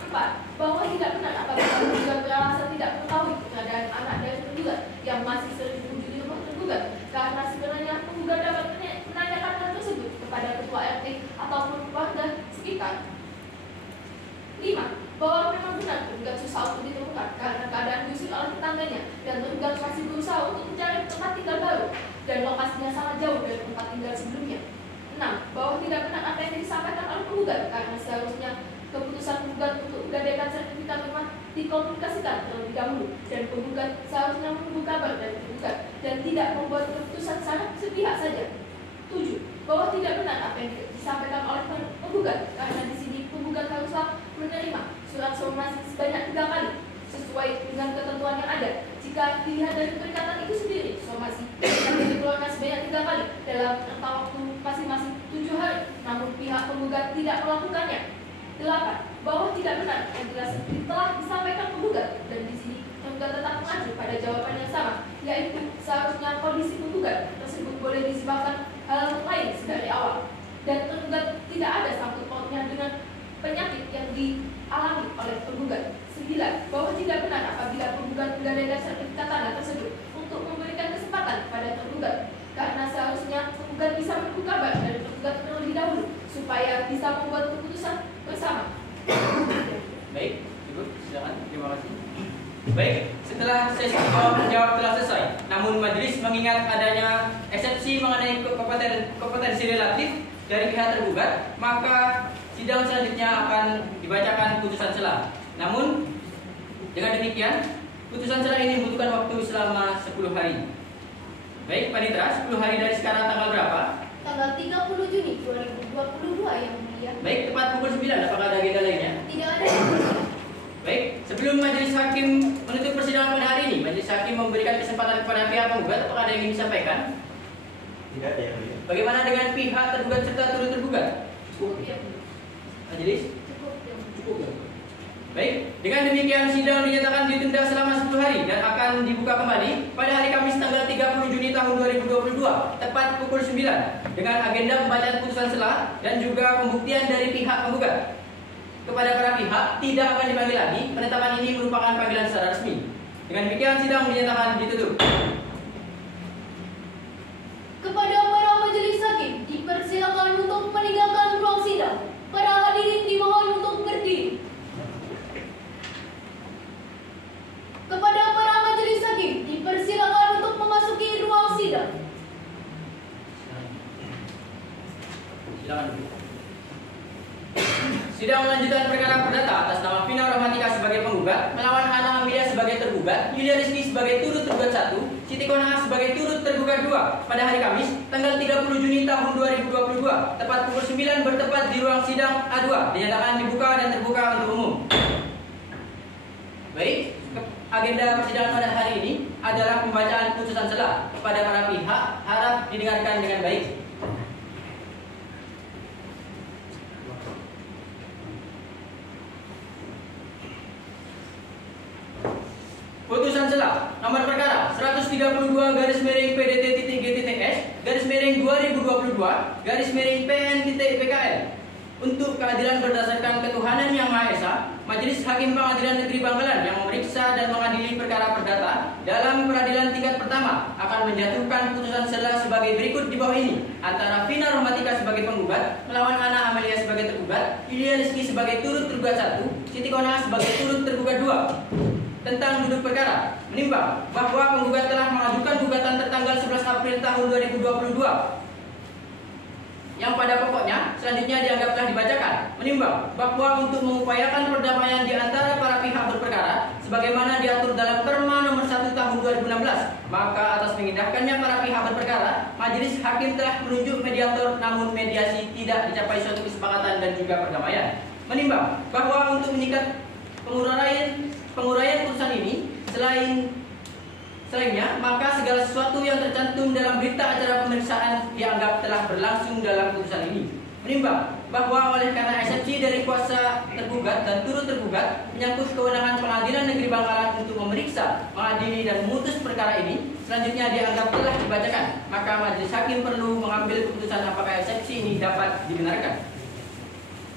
4, bahwa tidak benar apabila penggugat beralasan tidak mengetahui keberadaan anak dari tergugat yang masih sering berkunjung di rumah tergugat, karena sebenarnya penggugat dapat menanyakan hal tersebut kepada ketua RT ataupun warga sekitar. 5, bahwa memang benar tergugat susah untuk ditemukan karena keadaan diusir oleh tetangganya dan tergugat masih berusaha untuk mencari tempat tinggal baru dan lokasinya sangat jauh dari tempat tinggal sebelumnya. 6, bahwa tidak benar apa yang disampaikan oleh penggugat karena seharusnya keputusan penggugat untuk menggadaikan sertifikat rumah dikomunikasikan terlebih dahulu dan penggugat seharusnya menunggu kabar dari penggugat dan tidak membuat keputusan secara sepihak saja. 7, bahwa tidak benar apa yang disampaikan oleh penggugat karena di sini penggugat haruslah menerima surat somasi sebanyak 3 kali sesuai dengan ketentuan yang ada. Jika dilihat dari perikatan itu sendiri, somasi akan dikeluarkan sebanyak 3 kali dalam rentang waktu masing-masing 7 hari, namun pihak penggugat tidak melakukannya. 8, bahwa tidak benar yang telah disampaikan penggugat dan di sini penggugat tetap mengacu pada jawaban yang sama, yaitu seharusnya kondisi penggugat tersebut boleh disebabkan hal lain dari awal dan penggugat tidak ada sangkut pautnya dengan penyakit yang dialami oleh penggugat. 9, bahwa tidak benar apabila penggugat menggadaikan sertifikat tanah tersebut untuk memberikan kesempatan pada tergugat karena seharusnya penggugat bisa menunggu kabar dari tergugat terlebih dahulu supaya bisa membuat keputusan bersama. Baik, cukup, silakan. Terima kasih. Baik, setelah sesi jawab telah selesai, namun majelis mengingat adanya eksepsi mengenai kompetensi relatif dari pihak tergugat, maka sidang selanjutnya akan dibacakan putusan sela. Namun, dengan demikian, putusan sela ini membutuhkan waktu selama 10 hari. Baik, Panitra, 10 hari dari sekarang tanggal berapa? Tanggal 30 Juni 2022 yang mulia. Baik, tepat pukul 9. Apakah ada agenda lainnya? Tidak ada. Baik, sebelum majelis hakim menutup persidangan pada hari ini, majelis hakim memberikan kesempatan kepada pihak penggugat. Apakah ada yang ingin disampaikan? Tidak ada yang mulia. Bagaimana dengan pihak tergugat serta turut tergugat? Cukup ya. Majelis? Cukup ya. Cukup ya. Baik, dengan demikian sidang dinyatakan ditunda selama 10 hari dan akan dibuka kembali pada hari Kamis tanggal 30 Juni tahun 2022 tepat pukul 9 dengan agenda pembacaan putusan sela dan juga pembuktian dari pihak penggugat. Kepada para pihak tidak akan dipanggil lagi, penetapan ini merupakan panggilan secara resmi. Dengan demikian sidang dinyatakan ditutup. Kepada para majelis hakim, dipersilakan untuk meninggalkan ruang sidang. Para hadirin dimohon untuk berdiri. Kepada para majelis hakim, dipersilakan untuk memasuki ruang sidang. Silakan. Sidang melanjutkan perkara perdata atas nama Vina Rohmatika sebagai penggugat, melawan Ana Amelia sebagai tergugat, Yulia Rizky sebagai turut tergugat 1, Siti Konanga sebagai turut tergugat 2 pada hari Kamis, tanggal 30 Juni tahun 2022, tepat pukul 9 bertepat di ruang sidang A2, dinyatakan dibuka dan terbuka untuk umum. Baik, agenda persidangan pada hari ini adalah pembacaan putusan sela kepada para pihak, harap didengarkan dengan baik. Putusan sela nomor perkara 132 garis miring PDT.G.S garis miring 2022 garis miring PN.PKL untuk keadilan berdasarkan ketuhanan yang Maha Esa, Majelis Hakim Pengadilan Negeri Bangkalan yang memeriksa dan mengadili perkara perdata dalam peradilan tingkat pertama akan menjatuhkan putusan sela sebagai berikut di bawah ini antara Vina Rohmatika sebagai penggugat melawan Ana Amelia sebagai tergugat, Yulia Rizky sebagai turut tergugat 1, Siti Konanga sebagai turut tergugat 2. Tentang duduk perkara, menimbang bahwa penggugat telah mengajukan gugatan tertanggal 11 April tahun 2022 yang pada pokoknya selanjutnya dianggap telah dibacakan. Menimbang bahwa untuk mengupayakan perdamaian di antara para pihak berperkara sebagaimana diatur dalam Perma nomor 1 tahun 2016, maka atas mengindahkannya para pihak berperkara, Majelis Hakim telah menunjuk mediator namun mediasi tidak dicapai suatu kesepakatan dan juga perdamaian. Menimbang bahwa untuk menyikat penguraian putusan ini selainnya, maka segala sesuatu yang tercantum dalam berita acara pemeriksaan dianggap telah berlangsung dalam putusan ini. Menimbang bahwa oleh karena eksepsi dari kuasa tergugat dan turut tergugat menyangkut kewenangan Pengadilan Negeri Bangkalan untuk memeriksa, mengadili dan memutus perkara ini, selanjutnya dianggap telah dibacakan, maka Majelis Hakim perlu mengambil keputusan apakah eksepsi ini dapat dibenarkan.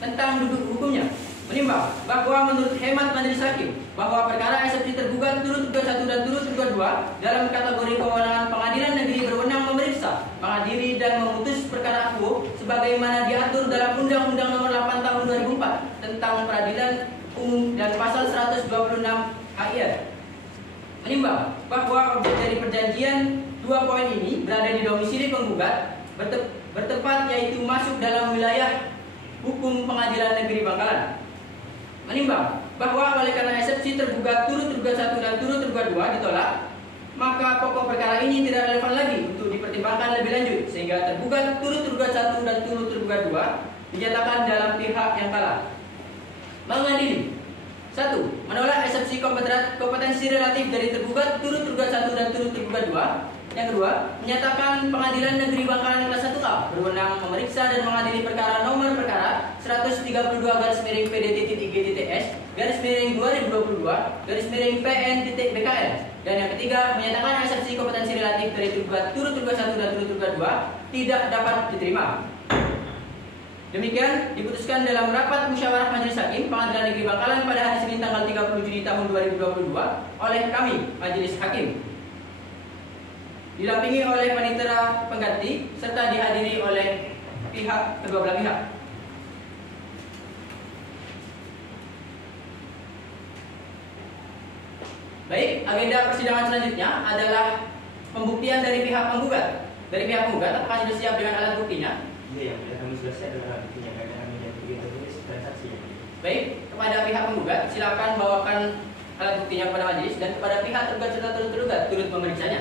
Tentang duduk hukumnya, menimbang bahwa menurut hemat Majelis Hakim bahwa perkara eksepsi tergugat turut tergugat 1 dan turut tergugat 2 dalam kategori kewenangan Pengadilan Negeri berwenang memeriksa, mengadili dan memutus perkara akuo sebagaimana diatur dalam Undang-Undang Nomor 8 Tahun 2004 tentang Peradilan Umum dan Pasal 126 HIR. Menimbang bahwa objek dari perjanjian 2 poin ini berada di domisili penggugat bertempat yaitu masuk dalam wilayah hukum Pengadilan Negeri Bangkalan. Menimbang bahwa oleh karena eksepsi tergugat turut tergugat 1 dan turut tergugat 2 ditolak, maka pokok perkara ini tidak relevan lagi untuk dipertimbangkan lebih lanjut sehingga tergugat turut tergugat 1 dan turut tergugat 2 dinyatakan dalam pihak yang kalah. Mengadili 1. Menolak eksepsi kompetensi relatif dari tergugat turut tergugat 1 dan turut tergugat 2. Yang kedua, menyatakan Pengadilan Negeri Bangkalan kelas 1A berwenang memeriksa dan mengadili perkara nomor perkara 132 garis miring PDT.G.S garis miring 2022 garis miring PN.BKL. Dan yang ketiga, menyatakan eksepsi kompetensi relatif dari tergugat turut tergugat 1 dan turut tergugat 2 tidak dapat diterima. Demikian diputuskan dalam rapat musyawarah Majelis Hakim Pengadilan Negeri Bangkalan pada hari Senin tanggal 30 Juni tahun 2022 oleh kami Majelis Hakim, didampingi oleh panitera pengganti serta dihadiri oleh kedua belah pihak. Baik, agenda persidangan selanjutnya adalah pembuktian dari pihak penggugat. Dari pihak penggugat, apakah sudah siap dengan alat buktinya? Iya, yang kami sudah siap dengan alat buktinya karena kami yang begitu tulis transaksi. Baik, Kepada pihak penggugat, silakan bawakan alat buktinya kepada majelis dan kepada pihak tergugat serta turut tergugat turut memeriksanya.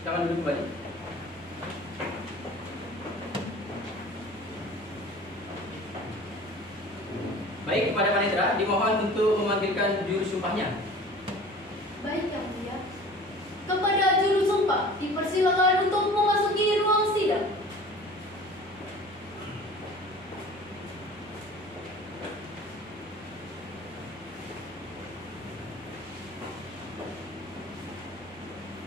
Silakan duduk kembali. Baik, kepada panitera dimohon untuk memanggilkan juru sumpahnya. Baik, Yang Mulia. Kepada juru sumpah dipersilakan untuk memasuki ruang sidang.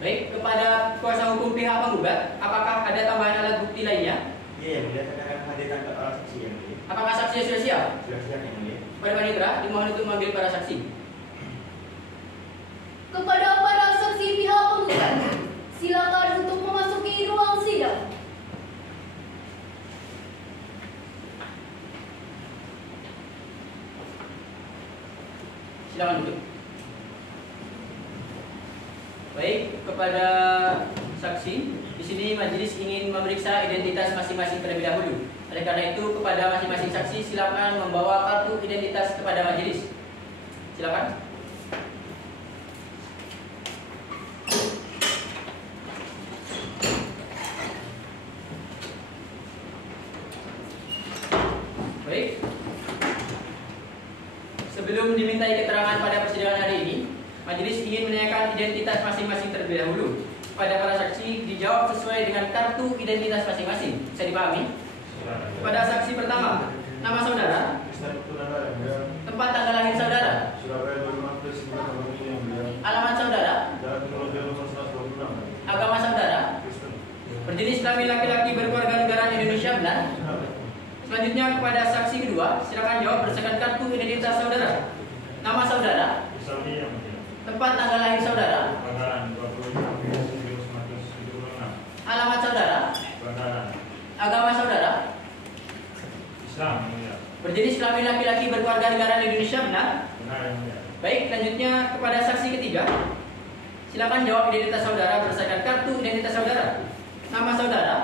Baik, kepada kuasa hukum pihak penggugat, apakah ada tambahan alat bukti lainnya? Iya, yang mulia, karena hadir tanpa alat saksi yang mulia. Apakah saksi sudah siap? Siap-siap Yang Mulia. Kepada Panitera, dimohon untuk memanggil para saksi. Kepada para saksi pihak penggugat, silakan untuk memasuki ruang sidang. Silakan duduk. Baik, kepada saksi, di sini majelis ingin memeriksa identitas masing-masing terlebih dahulu. Oleh karena itu, kepada masing-masing saksi silakan membawa kartu identitas kepada majelis. Silakan. Baik. Sebelum dimintai keterangan pada persidangan hari ini, majelis ingin menanyakan identitas masing-masing terlebih dahulu. Pada para saksi dijawab sesuai dengan kartu identitas masing-masing. Bisa dipahami? Kepada saksi pertama, nama saudara, tempat tanggal lahir saudara, Surabaya 25 April 1985 Yang Mulia. alamat saudara, Jalan Teknologi nomor 126. agama saudara, Kristen. berjenis kelamin laki-laki berkeluarga negara Indonesia, benar? Selanjutnya kepada saksi kedua, silakan jawab berdasarkan kartu identitas saudara. Nama saudara, Isami Yang Mulia. tempat tanggal lahir saudara, Bangkalan 25 April 1976. alamat saudara, Bangkalan. agama saudara, Islam Yang Mulia. berjenis kelamin laki-laki berkeluarga negara Indonesia, benar? Benar Yang Mulia. Baik, selanjutnya kepada saksi ketiga, silakan jawab identitas saudara berdasarkan kartu identitas saudara. Nama saudara,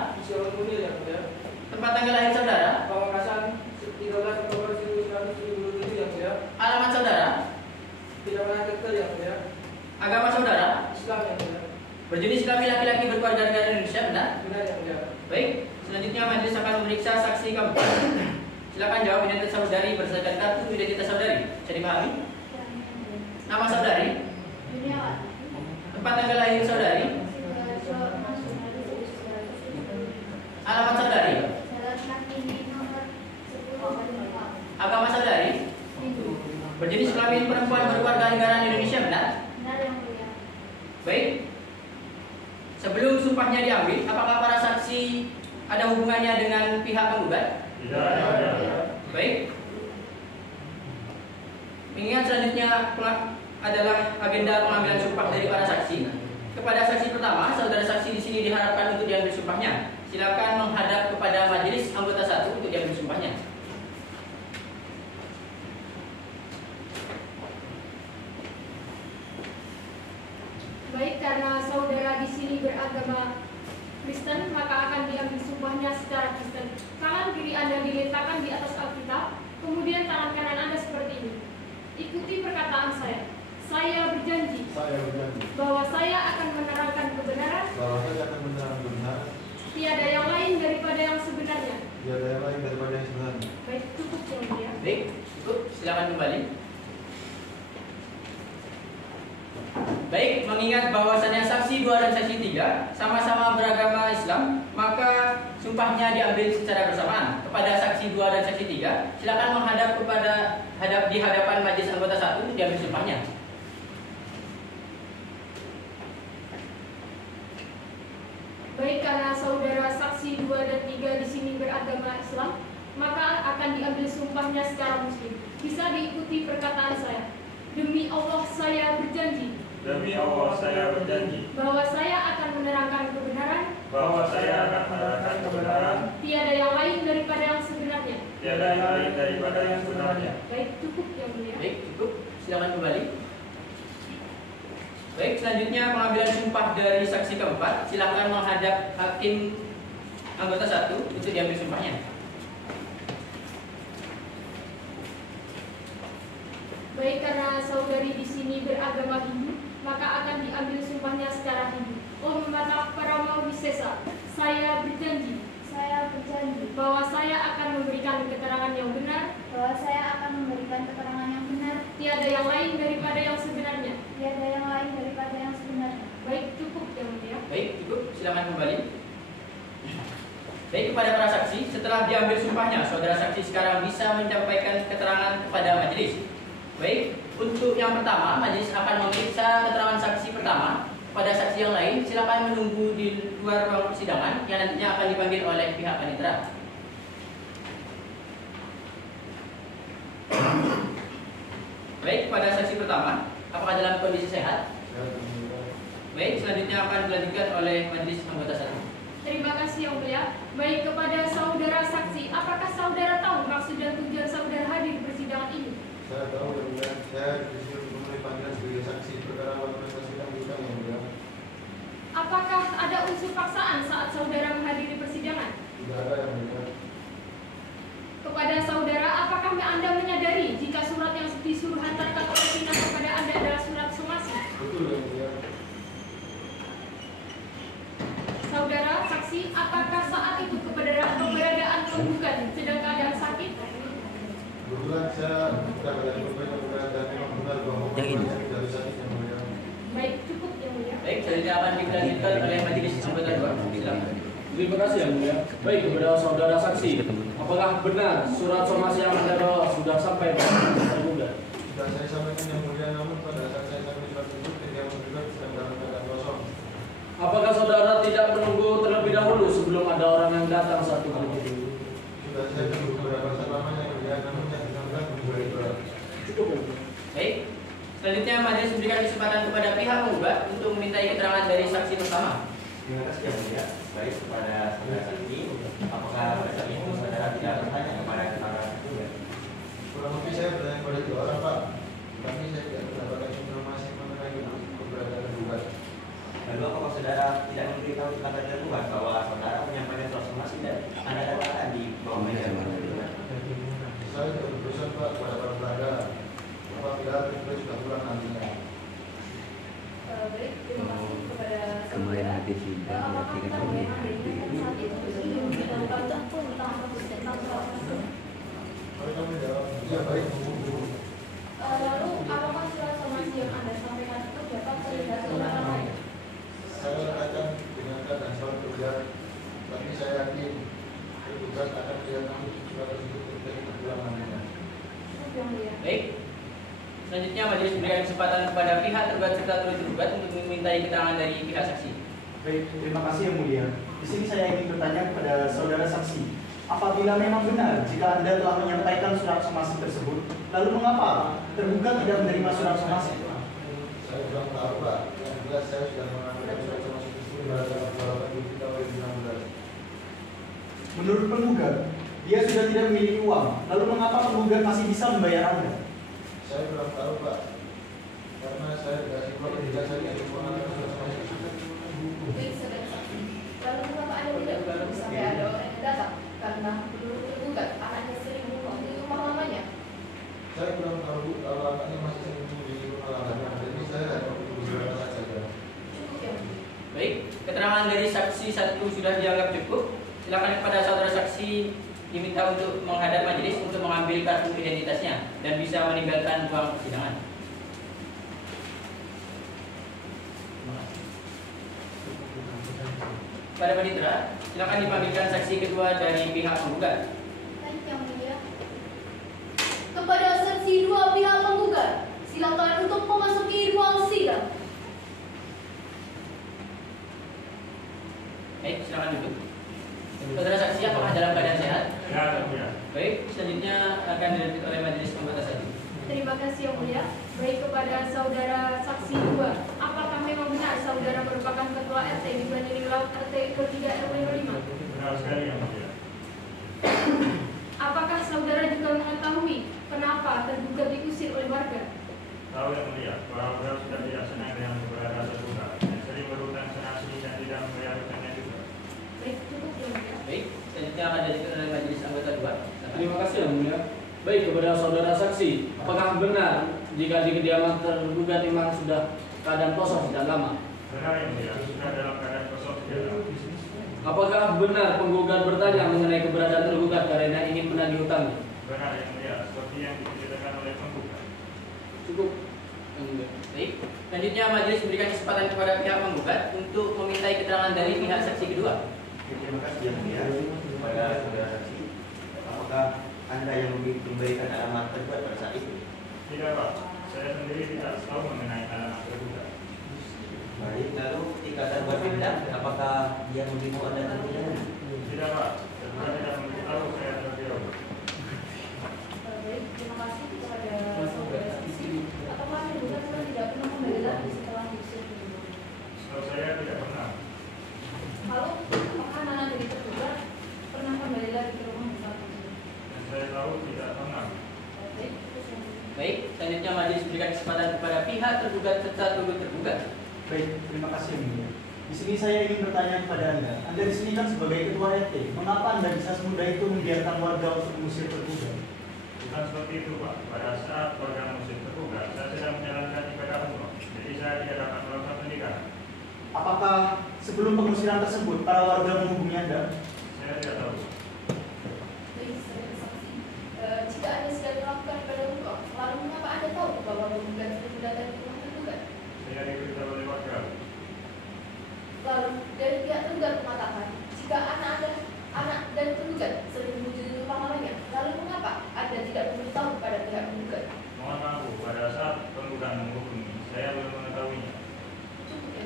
tempat tanggal lahir saudara, Pamekasan 13 Oktober 1977 yang mulia. alamat saudara, Tidak pernah kekal yang mulia. agama saudara, Islam yang mulia. berjenis kelamin laki-laki berkeluarga negara Indonesia, benar? Benar yang mulia. Baik, selanjutnya majelis akan memeriksa saksi keempat. Silakan jawab identitas saudari berdasarkan kartu identitas saudari. Bisa dipahami? Nama saudari, Juniawan. tempat tanggal lahir saudari, alamat saudari, agama saudari, berjenis kelamin perempuan berkeluarga negara Indonesia, benar? Baik. Sebelum sumpahnya diambil, apakah para saksi ada hubungannya dengan pihak penggugat? Tidak Yang Mulia. Baik. Mengingat selanjutnya adalah agenda pengambilan sumpah dari para saksi. Kepada saksi pertama, saudara saksi di sini diharapkan untuk diambil sumpahnya. Silakan menghadap kepada majelis anggota 1 untuk diambil sumpahnya. Baik, karena saudara di sini beragama Kristen, maka akan diambil sumpahnya secara Kristen. Tangan kiri Anda diletakkan di atas Alkitab, kemudian tangan kanan Anda seperti ini. Ikuti perkataan saya. Saya berjanji Saya berjanji bahwa saya akan menerangkan kebenaran, bahwa saya akan menerang benar, tiada yang lain daripada yang sebenarnya. tiada yang lain daripada yang sebenarnya. Baik, cukup yang mulia. Baik, cukup. Silakan kembali. Baik, mengingat bahwasannya saksi 2 dan saksi 3 sama-sama beragama Islam, maka sumpahnya diambil secara bersamaan. Kepada saksi 2 dan saksi 3, silakan menghadap di hadapan majelis anggota 1 untuk diambil sumpahnya. Baik, karena saudara saksi 2 dan 3 di sini beragama Islam, maka akan diambil sumpahnya secara muslim. Bisa diikuti perkataan saya. Demi Allah saya berjanji Demi Allah saya berjanji bahwa saya akan menerangkan kebenaran, bahwa saya akan menerangkan kebenaran, tiada yang lain daripada yang sebenarnya. tiada yang lain daripada yang sebenarnya. Baik, cukup yang mulia. Baik, cukup. Silakan kembali. Baik, selanjutnya pengambilan sumpah dari saksi keempat. Silakan menghadap hakim anggota 1 untuk diambil sumpahnya. Baik, karena saudari di sini beragama Hindu, maka akan diambil sumpahnya secara Hindu. Om Mata Parama Wisesa, saya berjanji Saya berjanji bahwa saya akan memberikan keterangan yang benar, bahwa saya akan memberikan keterangan yang benar, tiada yang lain daripada yang sebenarnya. tiada yang lain daripada yang sebenarnya. Baik, cukup yang mulia. Baik, cukup. Silakan kembali. Baik, kepada para saksi, setelah diambil sumpahnya, saudara saksi sekarang bisa menyampaikan keterangan kepada majelis. Baik, untuk yang pertama, majelis akan memeriksa keterangan saksi pertama. Pada saksi yang lain, silakan menunggu di luar ruang persidangan yang nantinya akan dipanggil oleh pihak panitera. Baik, pada saksi pertama, apakah dalam kondisi sehat? Sehat yang mulia. Baik, selanjutnya akan dilanjutkan oleh majelis anggota satu. Terima kasih yang mulia. Baik, kepada saudara saksi, apakah saudara tahu maksud dan tujuan saudara hadir di persidangan ini? Saya tahu yang mulia, saya disuruh untuk memenuhi panggilan sebagai saksi perkara prestasi sidang kita yang mulia. Apakah ada unsur paksaan saat saudara menghadiri persidangan? Tidak ada yang mulia. Kepada saudara, apakah Anda menyadari jika surat yang disuruh hantarkan oleh pihak kepada Anda adalah surat somasi? Betul yang mulia. Saudara saksi, apakah saat itu keberadaan penggugat sedang keadaan sakit? Kebetulan saya tidak ada yang berbeda dan memang benar bahwa dari sakit yang mulia. Baik, cukup yang mulia. Baik, selanjutnya akan dilanjutkan oleh majelis anggota dua. Silakan. Terima kasih yang mulia. Baik, kepada saudara saksi, apakah benar surat somasi yang Anda bawa sudah sampai pada tergugat? Sudah saya sampaikan yang mulia, namun pada saat saya sampai surat tersebut tidak menunjukkan sedang dalam keadaan kosong. Apakah saudara tidak menunggu terlebih dahulu sebelum ada orang yang datang satu kali? Sudah saya tunggu beberapa saat lamanya yang mulia, namun yang bersangkutan menjual berat. Cukup yang mulia. Baik, selanjutnya majelis memberikan kesempatan kepada pihak penggugat untuk memintai keterangan dari saksi pertama. Terima kasih yang mulia. Baik, kepada saudara saksi, apakah pada saat itu saudara tidak bertanya kepada para tergugat? Kurang lebih saya bertanya kepada 2 orang, Pak. Tapi saya tidak mendapatkan informasi mengenai keberadaan tergugat. Lalu apakah saudara tidak memberitahu kepada tergugat bahwa saudara menyampaikan surat somasi dan Anda datakan di bawah meja tergugat? Saya tidak berurusan, Pak, kepada para pelanggar. Apabila tergugat sudah pulang nantinya. Baik, terima kasih kepada Kemarin saudara. habis sidang Apakah berarti kan tahu kemarin yang Anda habis. inginkan saat itu sebelum dilakukan tentang proses tentang surat somasi? Mari kami jawab. Iya, baik. Lalu, apakah surat somasi yang Anda sampaikan itu dapat terlihat saudara lain? Saya katakan dengan keadaan soal tergugat, tapi saya yakin tergugat akan melihat namun surat tersebut ketika pulang nantinya. Cukup yang mulia. Baik, selanjutnya majelis memberikan kesempatan kepada pihak tergugat serta turut tergugat untuk memintai keterangan dari pihak saksi. Baik, terima kasih yang mulia. Di sini saya ingin bertanya kepada saudara saksi, apabila memang benar jika Anda telah menyampaikan surat somasi tersebut, lalu mengapa tergugat tidak menerima surat somasi? Saya belum tahu, Pak. Yang jelas saya sudah mengambil surat somasi tersebut pada tanggal 8 Juli 2016. Menurut penggugat, dia sudah tidak memiliki uang, lalu mengapa penggugat masih bisa membayar Anda? Saya belum tahu, Pak. Karena saya dikasih uang ketika saya dikasih uang akan surat somasi tersebut. Baik, saudara saksi. Lalu mengapa Anda tidak menunggu sampai ada orang yang datang? Karena menurut tergugat, anaknya sering mengumpul di rumah lamanya. Saya belum tahu kalau anaknya masih sering di rumah lamanya. Jadi saya hanya untuk beberapa saat saja. Cukup yang mulia. Baik, keterangan dari saksi satu sudah dianggap cukup. Silakan kepada saudara saksi diminta untuk menghadap majelis untuk mengambil kartu identitasnya dan bisa meninggalkan ruang persidangan. Pada panitera, silakan dipanggilkan saksi kedua dari pihak penggugat. Baik yang mulia. Kepada saksi 2 pihak penggugat, silakan untuk memasuki ruang sidang. Baik, silakan duduk. Saudara saksi, apakah dalam keadaan sehat? Ya, yang mulia. Baik, selanjutnya akan dilanjut oleh majelis anggota satu. Terima kasih yang mulia. Baik, kepada saudara saksi 2, apakah memang benar saudara merupakan ketua RT di Banyuning Laut RT ke-3 RW 05? Benar sekali yang mulia. Apakah saudara juga mengetahui kenapa tergugat diusir oleh warga? Tahu yang mulia, bahwa beliau sudah tidak senang dengan keberadaan tergugat dan sering berhutang senasi dan tidak membayar hutangnya juga. Baik, cukup yang mulia. Baik, selanjutnya akan dilanjutkan oleh majelis anggota 2. Terima kasih yang mulia. Baik, kepada saudara saksi, apakah benar jika di kediaman tergugat memang sudah keadaan kosong sejak lama? Benar yang mulia, sudah dalam keadaan kosong sejak lama. Apakah benar penggugat bertanya mengenai keberadaan tergugat karena ingin menagih hutangnya? Benar yang mulia, seperti yang diceritakan oleh penggugat. Cukup yang mulia. Baik, selanjutnya majelis memberikan kesempatan kepada pihak penggugat untuk memintai keterangan dari pihak saksi kedua. Terima kasih yang mulia kepada saudara saksi. Apakah Anda yang memberikan alamat tergugat pada saat itu? Tidak, Pak. Saya sendiri tidak tahu mengenai alamat tergugat. Baik, lalu ketika tergugat pindah, apakah dia memberitahu Anda terlebih dahulu? Tidak, Pak. Tergugat tidak memberitahu saya terlebih dahulu. Baik, terima kasih kepada saudara saksi. Baik, selanjutnya majelis berikan kesempatan kepada pihak tergugat serta turut tergugat. Baik, terima kasih yang mulia. Di sini saya ingin bertanya kepada Anda. Anda di sini kan sebagai ketua RT, mengapa Anda bisa semudah itu membiarkan warga untuk mengusir tergugat? Bukan seperti itu, Pak. Pada saat warga muslim tergugat, saya sedang menjalankan ibadah umroh. Jadi saya tidak dapat melakukan pendidikan. Apakah sebelum pengusiran tersebut para warga menghubungi Anda? Saya tidak tahu. Baik, saudara saksi. Jika Anda sedang melakukan ibadah umroh, lalu mengapa Anda tahu bahwa penggugat sudah datang ke rumah tergugat? Saya diberitahu oleh warga. Lalu dari pihak tergugat mengatakan, jika anak dan tergugat sering mengunjungi rumah mamanya, lalu mengapa Anda tidak memberitahu kepada pihak tergugat? Mohon maaf, Bu. Pada saat penggugat menghubungi, saya belum mengetahuinya. Cukup ya.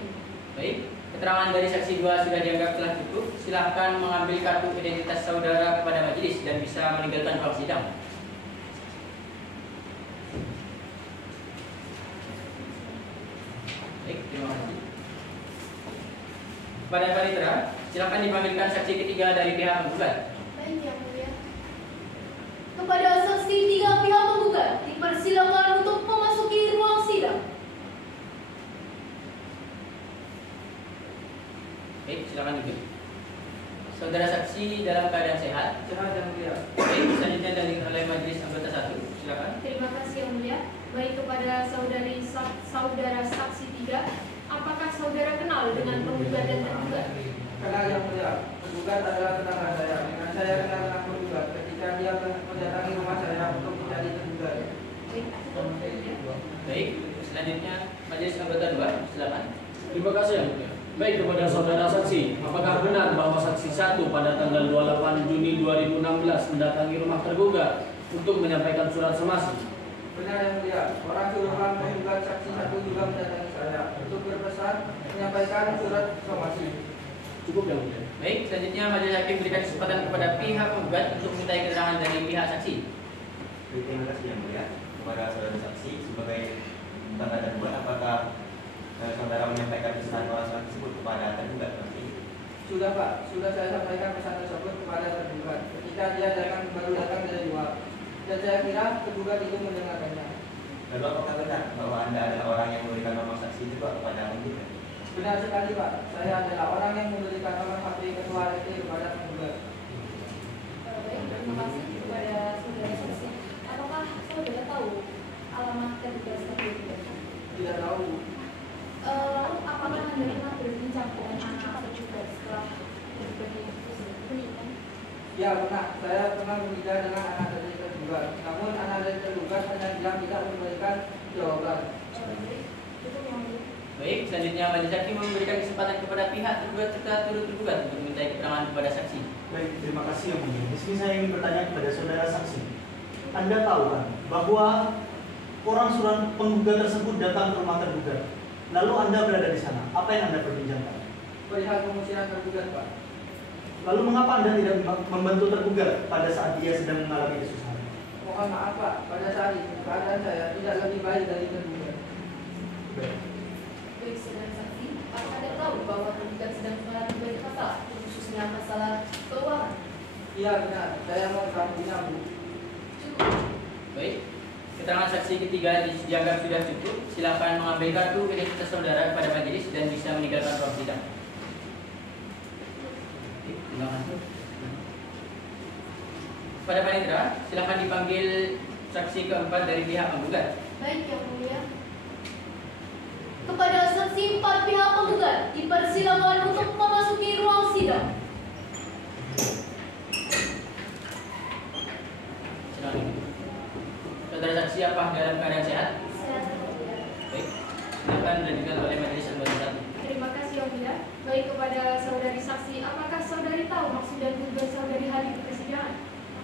Baik, keterangan dari saksi 2 sudah dianggap telah cukup. Silahkan mengambil kartu identitas saudara kepada majelis dan bisa meninggalkan ruang sidang. Baik, terima kasih. Kepada panitera, silakan dipanggilkan saksi ketiga dari pihak penggugat. Baik, yang mulia. Kepada saksi 3 pihak penggugat, dipersilakan untuk memasuki ruang sidang. Baik, silakan duduk. Saudara saksi dalam keadaan sehat. Sehat yang mulia. Baik, selanjutnya dari oleh majelis anggota 1. Silakan. Terima kasih yang mulia. Baik, kepada saudara saksi 3, apakah saudara kenal dengan penggugat dan tergugat? Kenal yang mulia. Tergugat adalah tetangga saya. Dengan saya kenal dengan penggugat ketika dia mendatangi rumah saya untuk mencari tergugat. Baik, cukup yang mulia. Baik, selanjutnya majelis anggota 2. Silakan. Terima kasih yang mulia. Baik, kepada saudara saksi, apakah benar bahwa saksi 1 pada tanggal 28 Juni 2016 mendatangi rumah tergugat untuk menyampaikan surat somasi? Benar yang mulia. Orang suruhan penggugat saksi 1 juga mendatangi saya untuk berpesan menyampaikan surat somasi. Cukup yang mulia. Baik, selanjutnya majelis hakim berikan kesempatan kepada pihak penggugat untuk meminta keterangan dari pihak saksi. Terima kasih yang mulia kepada saudara saksi sebagai tanda tergugat, apakah saudara menyampaikan pesan orang tersebut kepada tergugat pasti? Sudah Pak, sudah saya sampaikan pesan tersebut kepada tergugat ketika dia baru datang dari luar. Dan saya kira tergugat itu mendengarkannya. Lalu apakah benar bahwa Anda adalah orang yang memberikan nomor saksi itu Pak kepada penggugat? Benar sekali Pak, saya adalah orang yang memberikan nomor HP ketua RT kepada penggugat. Baik, terima kasih kepada saudara saksi. Apakah saudara tahu alamat tergugat tersebut? Tidak tahu. Lalu apakah Anda pernah berbincang dengan anak tergugat setelah terjadi pernikahan? Ya benar, saya pernah berbicara dengan anak dari tergugat. Namun anak dari tergugat hanya bilang tidak memberikan jawaban. Baik, selanjutnya majelis hakim memberikan kesempatan kepada pihak tergugat serta turut tergugat untuk meminta keterangan kepada saksi. Baik, terima kasih yang mulia. Di sini saya ingin bertanya kepada saudara saksi. Anda tahu kan bahwa orang suruhan penggugat tersebut datang ke rumah tergugat. Lalu Anda berada di sana. Apa yang Anda perbincangkan? Perihal pengusiran tergugat Pak. Lalu mengapa Anda tidak membantu tergugat pada saat dia sedang mengalami kesusahan? Mohon maaf Pak, pada saat itu keadaan saya tidak lebih baik dari tergugat. Baik. Baik, saudara saksi, apakah Anda tahu bahwa tergugat sedang mengalami banyak masalah, khususnya masalah keuangan? Iya benar, saya mau kampungnya Bu. Cukup. Baik, keterangan saksi ketiga dianggap sudah cukup. Silakan mengambil kartu identitas saudara kepada majelis dan bisa meninggalkan ruang sidang. Terima kasih. Pada panitera, silakan dipanggil saksi keempat dari pihak penggugat. Baik, yang mulia. Kepada saksi 4 pihak penggugat, dipersilakan untuk memasuki ruang sidang. Silakan. Saudara saksi apa dalam keadaan sehat? Baik, silakan dilanjutkan oleh majelis anggota 1. Terima kasih yang mulia. Baik, kepada saudari saksi, apakah saudari tahu maksud dan tugas saudari hadir di persidangan?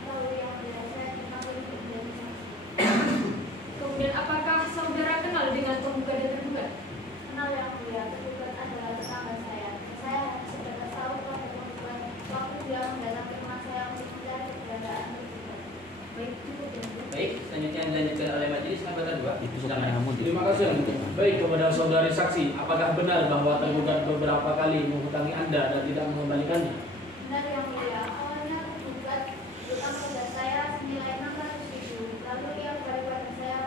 Tahu yang mulia, saya dipanggil untuk menjadi saksi. Kemudian apakah saudara kenal dengan penggugat dan tergugat? Kenal yang mulia, tergugat adalah tetangga saya. Saya sudah tahu pada penggugat waktu dia mendatangi ke rumah saya untuk mencari keberadaan tergugat. Baik, cukup yang mulia. Baik, selanjutnya dilanjutkan oleh majelis anggota 2. Silakan. Terima kasih yang mulia. Baik, kepada saudari saksi, apakah benar bahwa tergugat beberapa kali menghutangi Anda dan tidak mengembalikannya? Benar yang mulia, awalnya tergugat berutang pada saya senilai 600.000. Lalu ia kembali pada saya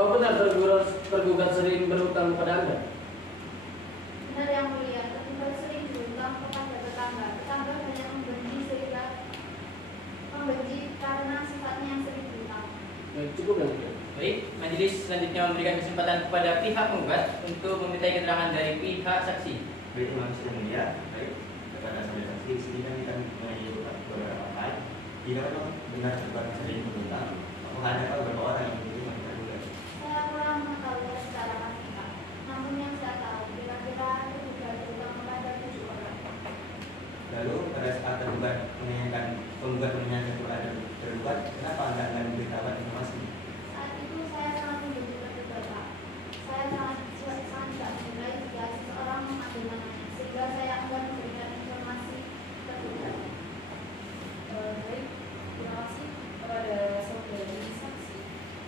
Apa benar tergugat sering berhutang kepada Anda? Benar yang mulia, tergugat sering berhutang kepada tetangga. Tetangga banyak membenci karena sifatnya yang sering berhutang. Cukup yang mulia. Baik, majelis selanjutnya memberikan kesempatan kepada pihak penggugat untuk meminta keterangan dari pihak saksi. Baik, terima kasih yang mulia. Baik, kepada saudara saksi di sini kan kita mengajukan beberapa hal. Tidak memang benar tergugat sering berhutang. Apakah ada beberapa orang yang menjadi tergugat? Saya kurang mengetahui secara pasti, Pak. Namun yang saya tahu, kira-kira tergugat berhutang kepada 7 orang. Lalu pada saat tergugat menanyakan kepada tergugat, kenapa Anda enggak memberitahukan informasi? Saat itu saya sangat membutuhkan tergugat, Pak. Saya sangat tidak menilai jika seseorang mengambil mananya, sehingga saya enggan memberikan informasi tergugat. Baik, terima kasih kepada saudari saksi.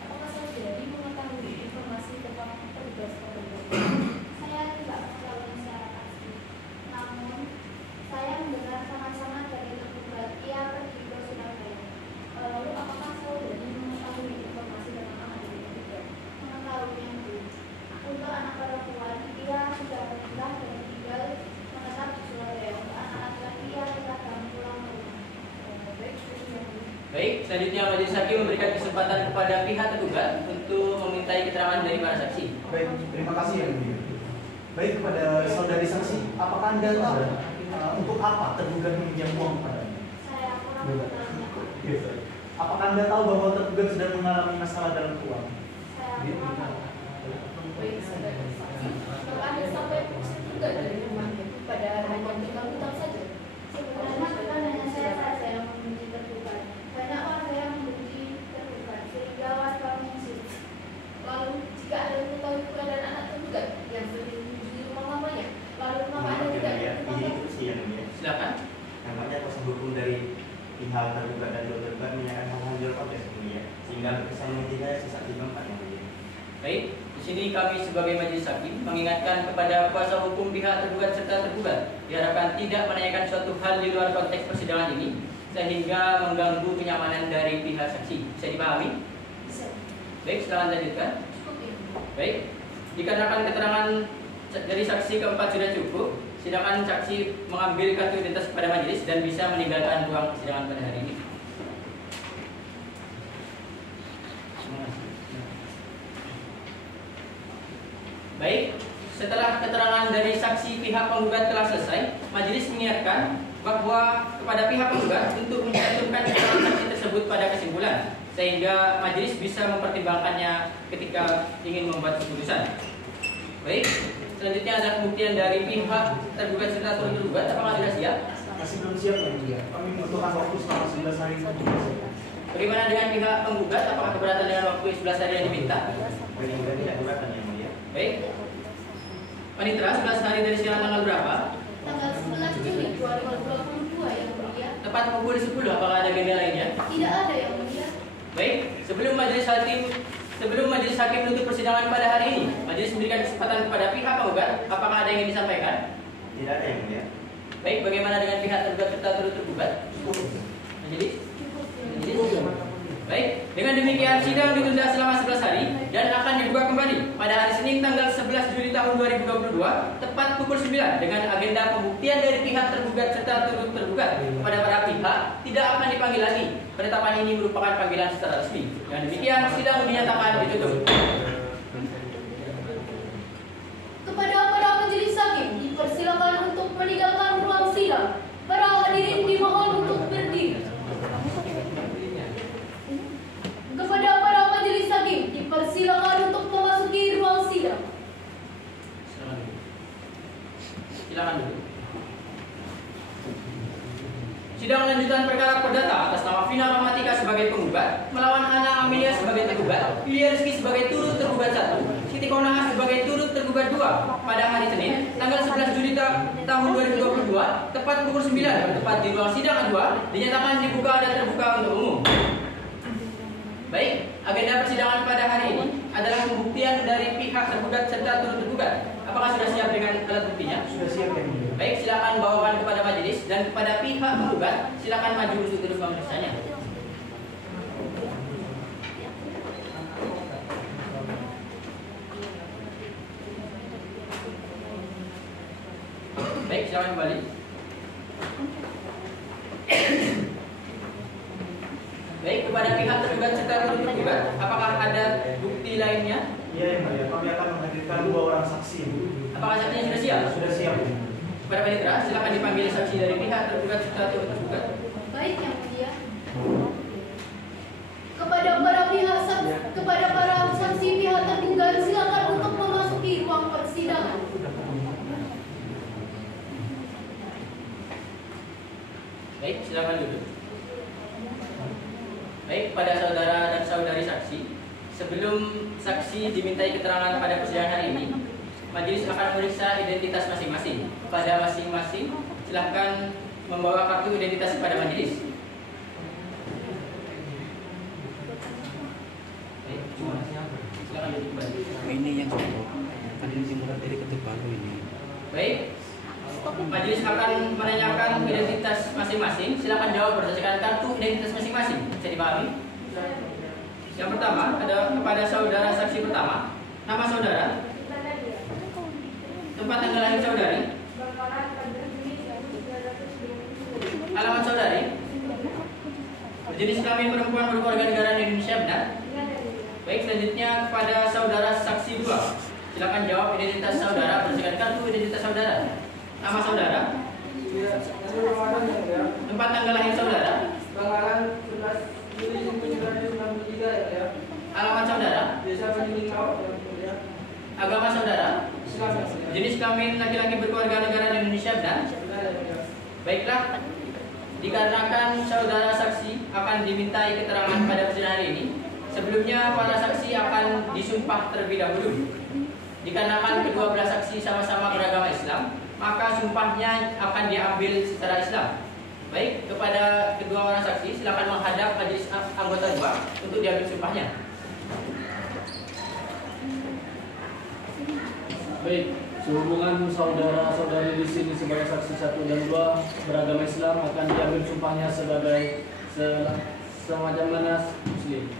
Apakah saudari mengetahui informasi tentang tergugat tersebut? Saya tidak mengetahui secara pasti. Namun, saya mendengar sama-sama dari tergugat ia pergi ke Surabaya. Lalu apakah saudari mengetahui informasi tentang adanya tergugat? Mengetahuinya belum. Untuk anak perempuan, ia sudah menikah dan tinggal menetap di Surabaya. Untuk anak laki-laki, ia terkadang pulang ke rumah. Baik, terima kasih. Baik, selanjutnya majelis hakim memberikan kesempatan kepada pihak tergugat untuk memintai keterangan dari para saksi. Baik, terima kasih yang mulia. Baik, kepada saudari saksi, apakah Anda tahu untuk apa tergugat meminjam uang kepada Anda? Saya kurang mengetahuinya. Apakah Anda tahu bahwa tergugat sedang mengalami masalah dalam keuangan? Saya kurang tahu. Baik, saudari saksi. Kalau Anda sampai tergugat dari rumahnya pada hanya tinggal hutang saja. Sebenarnya bukan hanya saya saja yang membenci tergugat. Banyak warga yang membenci tergugat, sehingga warga mengusir. Lalu jika Anda mengetahui keadaan anak tergugat yang sering di rumah mamanya, lalu mama Anda tidak Ini itu sih yang mulia. Silakan. Nampaknya kuasa hukum dari pihak tergugat dan dua tergugat menyatakan hal-hal di luar konteks yang mulia, sehingga berkesan yang tidak sesaat di tempat yang mulia. Baik, di sini kami sebagai majelis hakim mengingatkan kepada kuasa hukum pihak tergugat serta tergugat diharapkan tidak menanyakan suatu hal di luar konteks persidangan ini sehingga mengganggu kenyamanan dari pihak saksi. Bisa dipahami? bisa. Baik, silakan lanjutkan. Cukup ya. Baik, dikarenakan keterangan dari saksi keempat sudah cukup, silakan saksi mengambil kartu identitas kepada majelis dan bisa meninggalkan ruang persidangan pada hari ini. Baik, setelah keterangan dari saksi pihak penggugat telah selesai, majelis mengingatkan bahwa kepada pihak penggugat untuk mencantumkan keterangan saksi tersebut pada kesimpulan, sehingga majelis bisa mempertimbangkannya ketika ingin membuat keputusan. Baik, selanjutnya ada pembuktian dari pihak tergugat serta tergugat. Apakah sudah siap? Masih belum siap yang mulia. Kami membutuhkan waktu selama 11 hari. Bagaimana dengan pihak penggugat? Apakah keberatan dengan waktu 11 hari yang diminta? Bagi mulia tidak keberatan yang mulia. Baik. Panitera, 11 hari dari siang tanggal berapa? Tanggal 11 Juli 2022 yang mulia. Tepat pukul 10. Apakah ada agenda lainnya? Tidak ada yang mulia. Baik, sebelum majelis hakim menutup persidangan pada hari ini, majelis memberikan kesempatan kepada pihak penggugat. Apakah ada yang ingin disampaikan? Tidak ada yang mulia. Baik, bagaimana dengan pihak tergugat serta tergugat? Majelis? Majelis? Baik, dengan demikian sidang ditunda selama 11 hari dan akan dibuka kembali pada hari Senin tanggal 11 Juli tahun 2022 tepat pukul 9 dengan agenda pembuktian dari pihak tergugat serta tergugat kepada para pihak tidak akan dipanggil lagi. Penetapan ini merupakan panggilan secara resmi. Dengan demikian sidang dinyatakan ditutup. Kepada para majelis hakim dipersilakan untuk meninggalkan ruang sidang. Para hadirin dimohon untuk berdiri. Kepada para majelis hakim dipersilakan untuk memasuki ruang sidang. Silakan dulu. Sidang lanjutan perkara perdata atas nama Vina Rahmatika sebagai penggugat melawan Ana Amelia sebagai tergugat, Ilya Rizky sebagai turut tergugat 1, Siti Konahas sebagai turut tergugat 2 pada hari Senin tanggal 11 Juli tahun 2022 tepat pukul 9 bertempat di ruang sidang A2 dinyatakan dibuka dan terbuka untuk umum. Baik, agenda persidangan pada hari ini adalah pembuktian dari pihak tergugat serta turut tergugat. Apakah sudah siap dengan alat buktinya? Sudah siap yang mulia. Baik, silakan bawakan kepada majelis dan kepada pihak penggugat silakan maju untuk terus memeriksanya. Baik, silakan kembali. Baik, kepada pihak tergugat serta turut tergugat, apakah ada bukti lainnya? Iya yang mulia, kami akan menghadirkan 2 orang saksi. Apakah saksinya sudah siap? Sudah siap. Kepada panitera, silakan dipanggil saksi dari pihak tergugat serta turut tergugat. Baik yang mulia. Kepada para saksi pihak tergugat silakan untuk memasuki ruang persidangan. Baik, silakan duduk. Baik, pada saudara dan saudari saksi, sebelum saksi dimintai keterangan pada persidangan hari ini, majelis akan memeriksa identitas masing-masing. Pada masing-masing, silakan membawa kartu identitas kepada majelis. Baik, silakan duduk kembali. Ini yang tadi dimulai dari Ketuk Palu ini. Baik, majelis akan menanyakan identitas masing-masing. Silakan jawab berdasarkan kartu identitas masing-masing. Bisa dipahami? Yang pertama, ada kepada saudara saksi pertama, nama saudara, tempat tanggal lahir saudari, alamat saudari, jenis kelamin perempuan berkeluarga negara Indonesia, benar? Baik, selanjutnya kepada saudara saksi 2, silakan jawab identitas saudara berdasarkan kartu identitas saudara. Nama saudara, tempat tanggal lahir saudara, Bangkalan 11 Juli 1993 ya. alamat saudara, Desa Panjingkau ya. agama saudara, Islam ya. jenis kelamin laki-laki berkeluarga negara Indonesia, benar? Benar ya. Baiklah, dikarenakan saudara saksi akan dimintai keterangan pada persidangan hari ini, sebelumnya para saksi akan disumpah terlebih dahulu. Dikarenakan kedua belah saksi sama-sama beragama Islam, maka sumpahnya akan diambil secara Islam. Baik, kepada kedua orang saksi silakan menghadap majelis anggota 2 untuk diambil sumpahnya. Baik, sehubungan saudara-saudari di sini sebagai saksi 1 dan 2 beragama Islam akan diambil sumpahnya sebagai semacam mana muslim.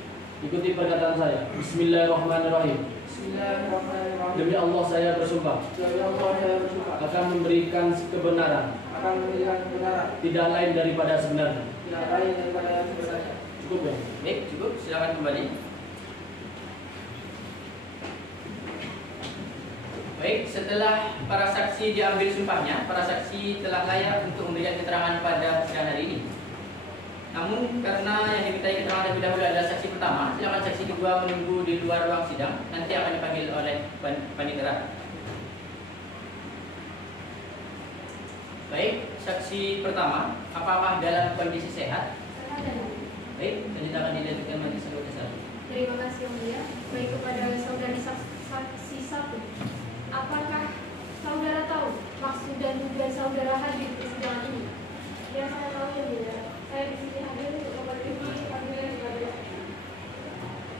Ikuti perkataan saya. Bismillahirrahmanirrahim. Bismillahirrahmanirrahim. Demi Allah saya bersumpah Demi Allah saya bersumpah akan memberikan kebenaran, akan memberikan kebenaran, tidak lain daripada sebenarnya. tidak lain daripada yang sebenarnya. Cukup ya? Baik, cukup. Silakan kembali. Baik, setelah para saksi diambil sumpahnya, para saksi telah layak untuk memberikan keterangan pada persidangan hari ini. Namun karena yang dimintai keterangan terlebih dahulu adalah saksi pertama, silakan saksi kedua menunggu di luar ruang sidang. Nanti akan dipanggil oleh panitera. Baik, saksi pertama, apakah dalam kondisi sehat? Baik, lanjutkan dilanjutkan majelis anggota 1. Terima kasih yang mulia. Baik, kepada saudari saksi 1, apakah saudara tahu maksud dan tujuan saudara hadir di persidangan ini? Yang saya tahu ya mulia, saya di sini hadir untuk memenuhi panggilan kepada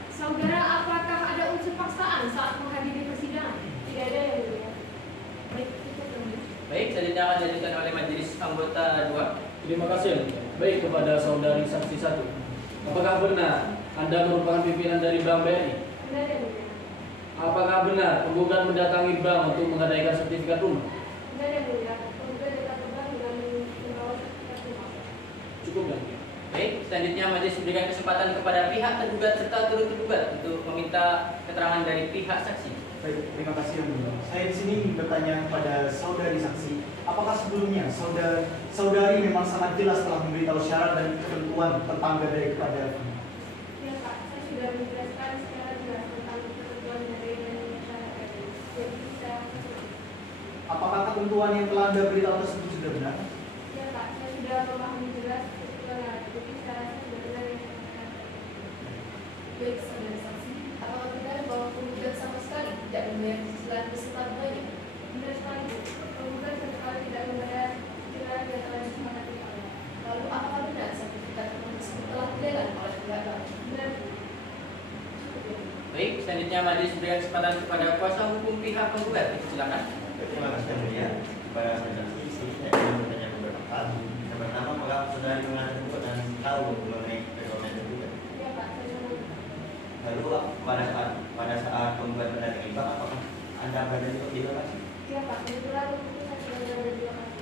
Saudara, apakah ada unsur paksaan saat menghadiri persidangan? tidak ada yang mulia. Baik, cukup yang mulia. Baik, selanjutnya akan dilanjutkan oleh majelis anggota 2. Terima kasih. Baik, kepada saudari saksi 1, apakah benar Anda merupakan pimpinan dari Bank BRI? Benar ya mulia. Apakah benar penggugat mendatangi bank untuk menggadaikan sertifikat rumah? Benar ya mulia. Kemudian dekat terbang dengan membawa sertifikat rumah. Cukup ya? Baik, selanjutnya majelis memberikan kesempatan kepada pihak tergugat serta turut tergugat untuk meminta keterangan dari pihak saksi. Baik, terima kasih yang mulia. Saya di sini ingin bertanya kepada saudari saksi, apakah sebelumnya saudari memang sangat jelas telah memberitahu syarat dan ketentuan tentang gadai kepada Ya Pak, saya sudah menjelaskan secara jelas tentang ketentuan dari dan masyarakat. Jadi saya apakah ketentuan yang telah Anda beritahu tersebut sudah benar? ya Pak, saya sudah memahami jelas ketentuan yang ada. Jadi saya rasa sudah benar yang saya katakan. Baik, saudara saksi, apakah benar bahwa penggugat sama sekali tidak membayar cicilan beserta bunganya? Benar sekali Bu. Penggugat sama sekali tidak membayar cicilan yang telah disepakati Pak. Lalu apakah benar sertifikat rumah tersebut telah dilelang oleh penggugat? Benar Bu. Baik, selanjutnya majelis memberikan kesempatan kepada kuasa hukum pihak penggugat. Silakan. Terima kasih yang mulia. Kepada saudara saksi, saya ingin bertanya beberapa hal. Yang pertama, apakah saudari mengenal tergugat dan tahu mengenai pedoman tergugat? Ya Pak, saya tahu. Lalu pada saat penggugat mendatangi bank, apakah Anda berada di lokasi? Ya Pak, kebetulan itu saya sudah berada di lokasi.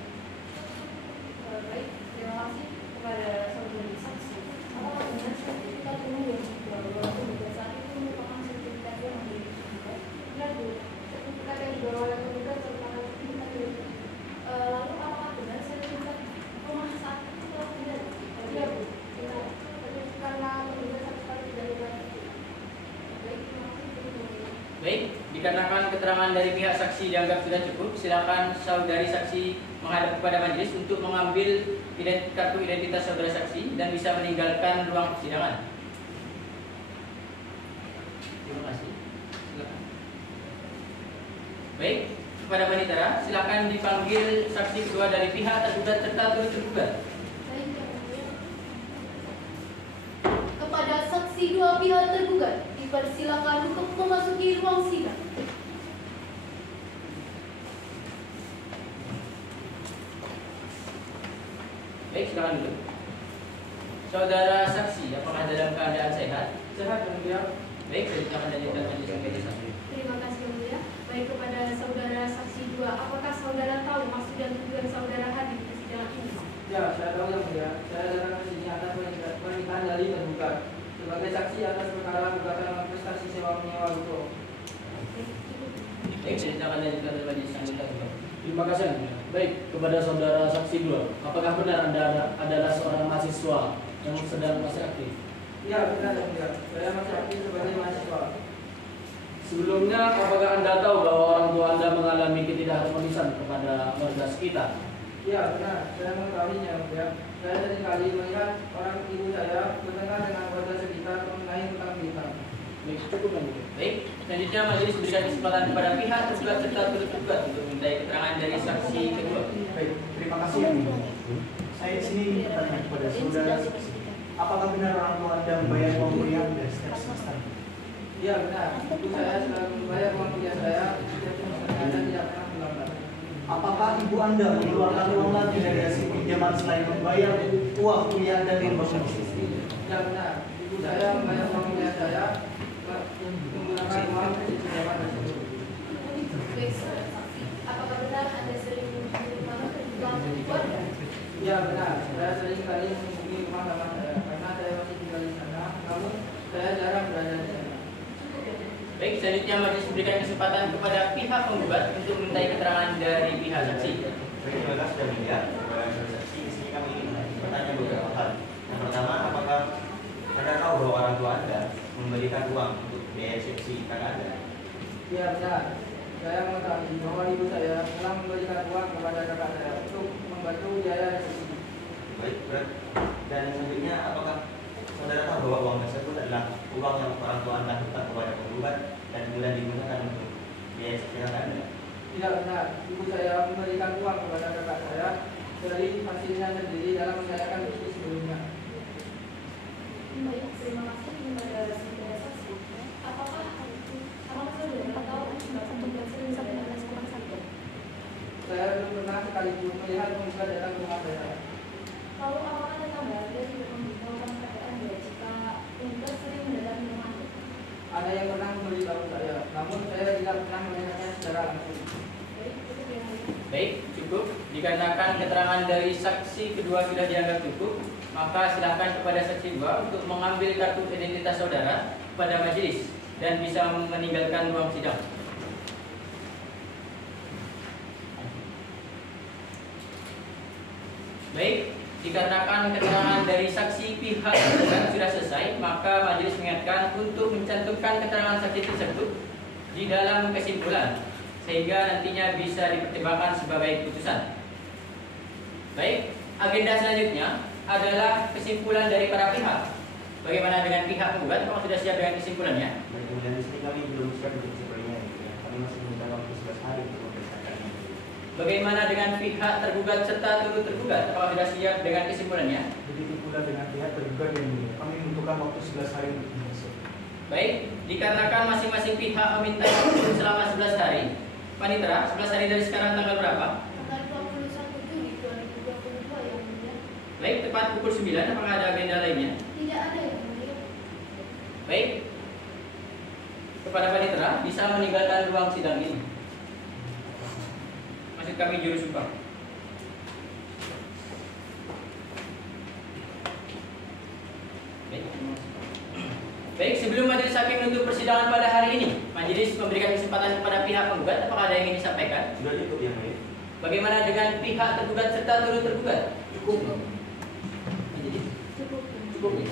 keterangan dari pihak saksi dianggap sudah cukup, silakan saudari saksi menghadap kepada majelis untuk mengambil kartu identitas saudara saksi dan bisa meninggalkan ruang persidangan. Terima kasih. Silakan. Baik, kepada panitera, silakan dipanggil saksi kedua dari pihak tergugat serta turut tergugat. Baik, Yang Mulia. Kepada saksi dua pihak tergugat, dipersilakan untuk memasuki ruang sidang. Baik, silakan dulu. Saudara saksi, apakah dalam keadaan sehat? Sehat Yang Mulia. Baik, silakan lanjutkan majelis. Terima kasih Yang Mulia. Baik, kepada saudara saksi 2, apakah saudara tahu maksud dan tujuan saudara hadir di persidangan ini? Ya, saya tahu Yang Mulia. Saya datang ke sini atas pernikahan dari tergugat sebagai saksi atas perkara gugatan prestasi sewa menyewa ruko. Baik, silakan lanjutkan majelis. Terima kasih. Yang Mulia. Baik, kepada saudara saksi 2, apakah benar Anda adalah seorang mahasiswa yang sedang masih aktif? Ya, benar Yang Mulia. Saya masih aktif sebagai mahasiswa. Sebelumnya, apakah Anda tahu bahwa orang tua Anda mengalami ketidakharmonisan kepada warga sekitar? Ya, benar. Saya mengetahuinya Yang Mulia. Saya sering kali melihat orang ibu saya bertengkar dengan warga sekitar mengenai hutang piutang. Baik, cukup Yang Mulia. Baik, selanjutnya majelis berikan kesempatan kepada pihak tergugat serta turut tergugat untuk memintai keterangan dari saksi kedua. Baik, terima kasih Yang Mulia. Saya di sini ingin bertanya kepada saudara saksi. Apakah benar orang tua Anda membayar uang kuliah Anda setiap semester? Ya, benar. Ibu saya selalu membayar uang kuliah saya setiap semesternya dan tidak pernah melambat. Apakah ibu Anda mengeluarkan uang lagi dari hasil pinjaman selain membayar uang kuliah Anda di rumah sakit? Ya, benar. Ibu saya membayar uang kuliah saya menggunakan uang pinjaman tersebut. Baik, saudara saksi. Apakah benar Anda sering menghubungi rumah keluarga? Ya, benar. Saya sering kali menghubungi rumah teman saya karena saya masih tinggal di sana. Namun saya jarang berada di sana. Baik, selanjutnya majelis berikan kesempatan kepada pihak penggugat untuk memintai keterangan dari pihak saksi. Baik, terima kasih sudah melihat. Kepada saudara saksi, di sini kami ingin bertanya beberapa hal. Yang pertama, apakah Anda tahu bahwa orang tua Anda memberikan uang untuk biaya resepsi kakak Anda? Ya, benar. Saya mengetahui bahwa ibu saya telah memberikan uang kepada kakak saya untuk membantu biaya resepsi. Baik, berat. Dan selanjutnya, apakah saudara tahu bahwa uang tersebut adalah uang yang orang tua Anda hutang kepada penggugat dan kemudian digunakan untuk biaya resepsi kakak Anda? Tidak benar. Ibu saya memberikan uang kepada kakak saya dari hasilnya sendiri dalam menjalankan bisnis sebelumnya. Baik, terima kasih kepada saudara saksi. Apakah saudara tahu akibat penggugat sering sampai dengan sekolah sakit? Saya belum pernah sekalipun melihat penggugat datang ke rumah saya. Lalu apakah tetangga Anda tidak memberitahukan kepada Anda jika penggugat sering mendatangi rumah Anda? Ada yang pernah memberitahu saya, namun saya tidak pernah melihatnya secara langsung. Baik, cukup yang mulia. Baik, cukup. Dikarenakan keterangan dari saksi kedua sudah dianggap cukup, maka silakan kepada saksi dua untuk mengambil kartu identitas saudara pada majelis dan bisa meninggalkan ruang sidang. Baik, dikarenakan keterangan dari saksi pihak tergugat sudah selesai, maka majelis mengingatkan untuk mencantumkan keterangan saksi tersebut di dalam kesimpulan sehingga nantinya bisa dipertimbangkan sebagai keputusan. Baik, agenda selanjutnya adalah kesimpulan dari para pihak. Bagaimana dengan pihak penggugat? Apakah sudah siap dengan kesimpulannya? Baik, kemudian di sini kami belum siap untuk kesimpulannya. Kami masih minta waktu 11 hari untuk memeriksakannya. Bagaimana dengan pihak tergugat serta turut tergugat? Apakah sudah siap dengan kesimpulannya? Begitu pula dengan pihak tergugat Yang Mulia. Kami membutuhkan waktu 11 hari untuk menyusun. Baik, dikarenakan masing-masing pihak meminta waktu selama 11 hari. Panitera, 11 hari dari sekarang tanggal berapa? Tanggal 21 Juli 2022 Yang Mulia. Baik, tepat pukul 9. Apakah ada agenda lainnya? Tidak ada Yang Mulia. Baik, kepada panitera bisa meninggalkan ruang sidang ini. Maksud kami juru sumpah. Baik. Baik, sebelum majelis hakim menutup persidangan pada hari ini, majelis memberikan kesempatan kepada pihak penggugat. Apakah ada yang ingin disampaikan? Sudah cukup Yang Mulia. Bagaimana dengan pihak tergugat serta turut tergugat? Cukup. Majelis. Cukup. Cukup. Ya?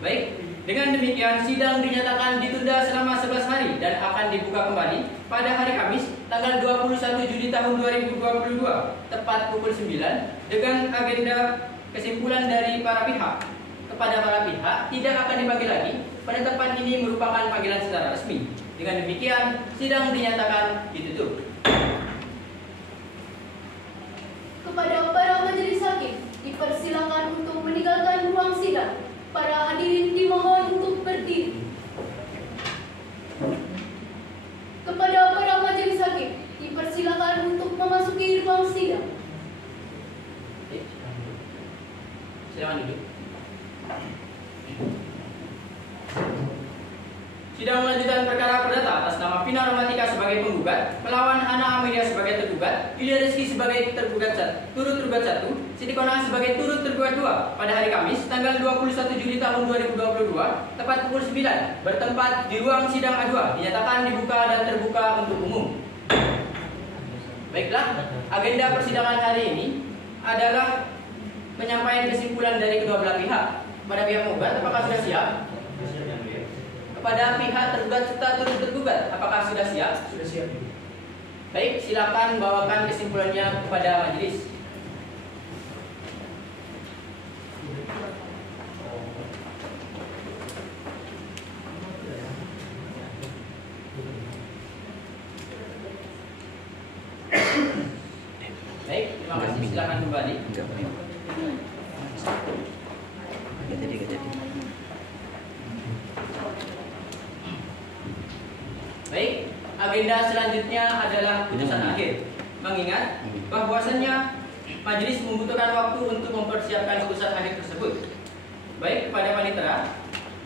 Baik, Dengan demikian, sidang dinyatakan ditunda selama 11 hari dan akan dibuka kembali pada hari Kamis, tanggal 21 Juli tahun 2022, tepat pukul 9, dengan agenda kesimpulan dari para pihak. Kepada para pihak, tidak akan dipanggil lagi. Penetapan ini merupakan panggilan secara resmi. Dengan demikian, sidang dinyatakan ditutup. Kepada para majelis hakim, dipersilakan untuk meninggalkan ruang sidang. Para hadirin dimohon untuk berdiri. Kepada para majelis hakim, dipersilakan untuk memasuki ruang sidang. Silakan duduk. Sidang melanjutkan perkara perdata atas nama Vina Romantika sebagai penggugat, melawan Ana Amelia sebagai tergugat, Ilya Rizky sebagai turut tergugat 1, Siti Konang sebagai turut tergugat 2 pada hari Kamis tanggal 21 Juli tahun 2022 tepat pukul 9 bertempat di ruang sidang A2 dinyatakan dibuka dan terbuka untuk umum. Baiklah, agenda persidangan hari ini adalah penyampaian kesimpulan dari kedua belah pihak. Pada pihak penggugat, apakah sudah siap? Kepada pihak tergugat serta turut tergugat, apakah sudah siap? Sudah siap. Baik, silakan bawakan kesimpulannya kepada majelis. Baik, terima kasih. Silakan kembali. Baik, agenda selanjutnya adalah putusan akhir. Mengingat bahwasannya majelis membutuhkan waktu untuk mempersiapkan putusan akhir tersebut. Baik, kepada panitera,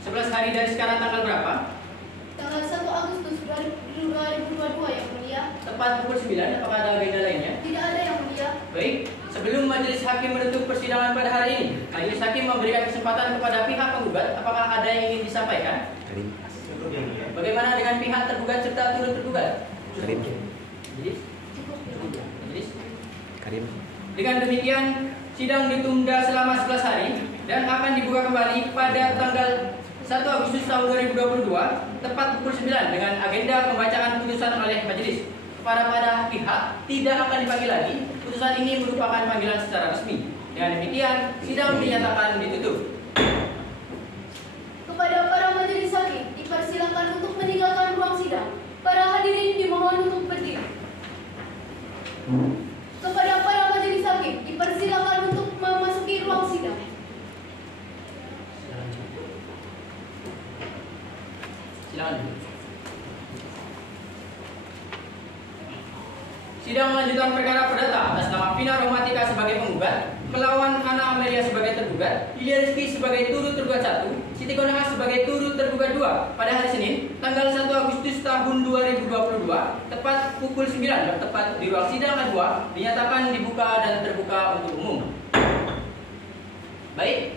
11 hari dari sekarang tanggal berapa? Tanggal 1 Agustus 2022 yang mulia. Tepat pukul 9, apakah ada agenda lainnya? Tidak ada yang mulia. Baik, sebelum majelis hakim menutup persidangan pada hari ini, majelis hakim memberikan kesempatan kepada pihak penggugat, apakah ada yang ingin disampaikan? Bagaimana dengan pihak tergugat serta turut tergugat? Majelis? Dengan demikian, sidang ditunda selama 11 hari dan akan dibuka kembali pada tanggal 1 Agustus tahun 2022 tepat pukul 9 dengan agenda pembacaan putusan oleh majelis. Para pihak tidak akan dipanggil lagi. Putusan ini merupakan panggilan secara resmi. Dengan demikian, sidang dinyatakan ditutup. Kepada para majelis hakim, dipersilakan untuk meninggalkan ruang sidang. Para hadirin dimohon untuk berdiri. Kepada para majelis hakim, dipersilakan untuk memasuki ruang sidang. Silakan. Sidang melanjutkan perkara perdata atas nama Vina Romantika sebagai penggugat, melawan Ana Amelia sebagai tergugat, Ilya Rizky sebagai turut tergugat 1, Siti Konang sebagai turut tergugat 2 pada hari Senin, tanggal 1 Agustus tahun 2022, tepat pukul 9 bertempat di ruang sidang A2, dinyatakan dibuka dan terbuka untuk umum. Baik,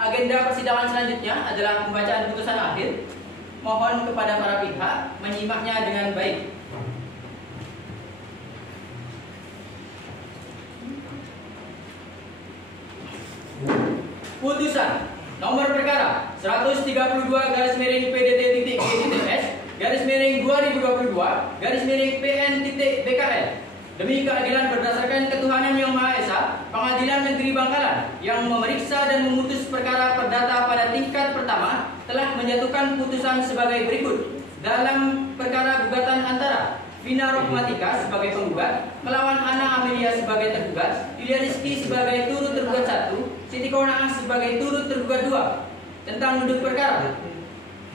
agenda persidangan selanjutnya adalah pembacaan putusan akhir. Mohon kepada para pihak menyimaknya dengan baik. Putusan nomor perkara 132/PDT.GDTS/2022/PN.BKL demi keadilan berdasarkan ketuhanan Yang Maha Esa, Pengadilan Negeri Bangkalan yang memeriksa dan memutus perkara perdata pada tingkat pertama telah menjatuhkan putusan sebagai berikut. Dalam perkara gugatan antara Vina Romantika sebagai penggugat, melawan Ana Amelia sebagai tergugat, Ilya Rizky sebagai turut tergugat 1, Siti Konang sebagai turut tergugat 2, tentang duduk perkara.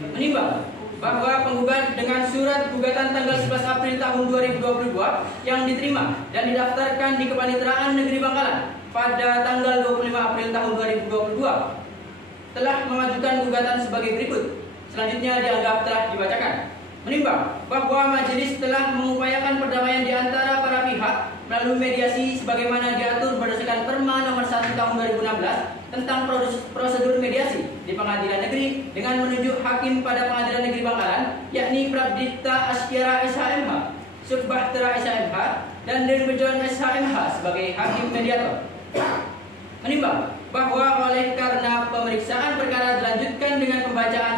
Menimbang bahwa penggugat dengan surat gugatan tanggal 11 April tahun 2022 yang diterima dan didaftarkan di Kepaniteraan Negeri Bangkalan pada tanggal 25 April tahun 2022 telah mengajukan gugatan sebagai berikut. Selanjutnya dianggap telah dibacakan. Menimbang bahwa majelis telah mengupayakan perdamaian di antara para pihak melalui mediasi sebagaimana diatur berdasarkan Perma nomor 1 tahun 2016 tentang prosedur mediasi di Pengadilan Negeri dengan menunjuk hakim pada Pengadilan Negeri Bangkalan, yakni Prabdita Askiara SHMH, Subbahtera SHMH, dan Dirbejon SHMH sebagai hakim mediator. Menimbang bahwa oleh karena pemeriksaan perkara dilanjutkan dengan pembacaan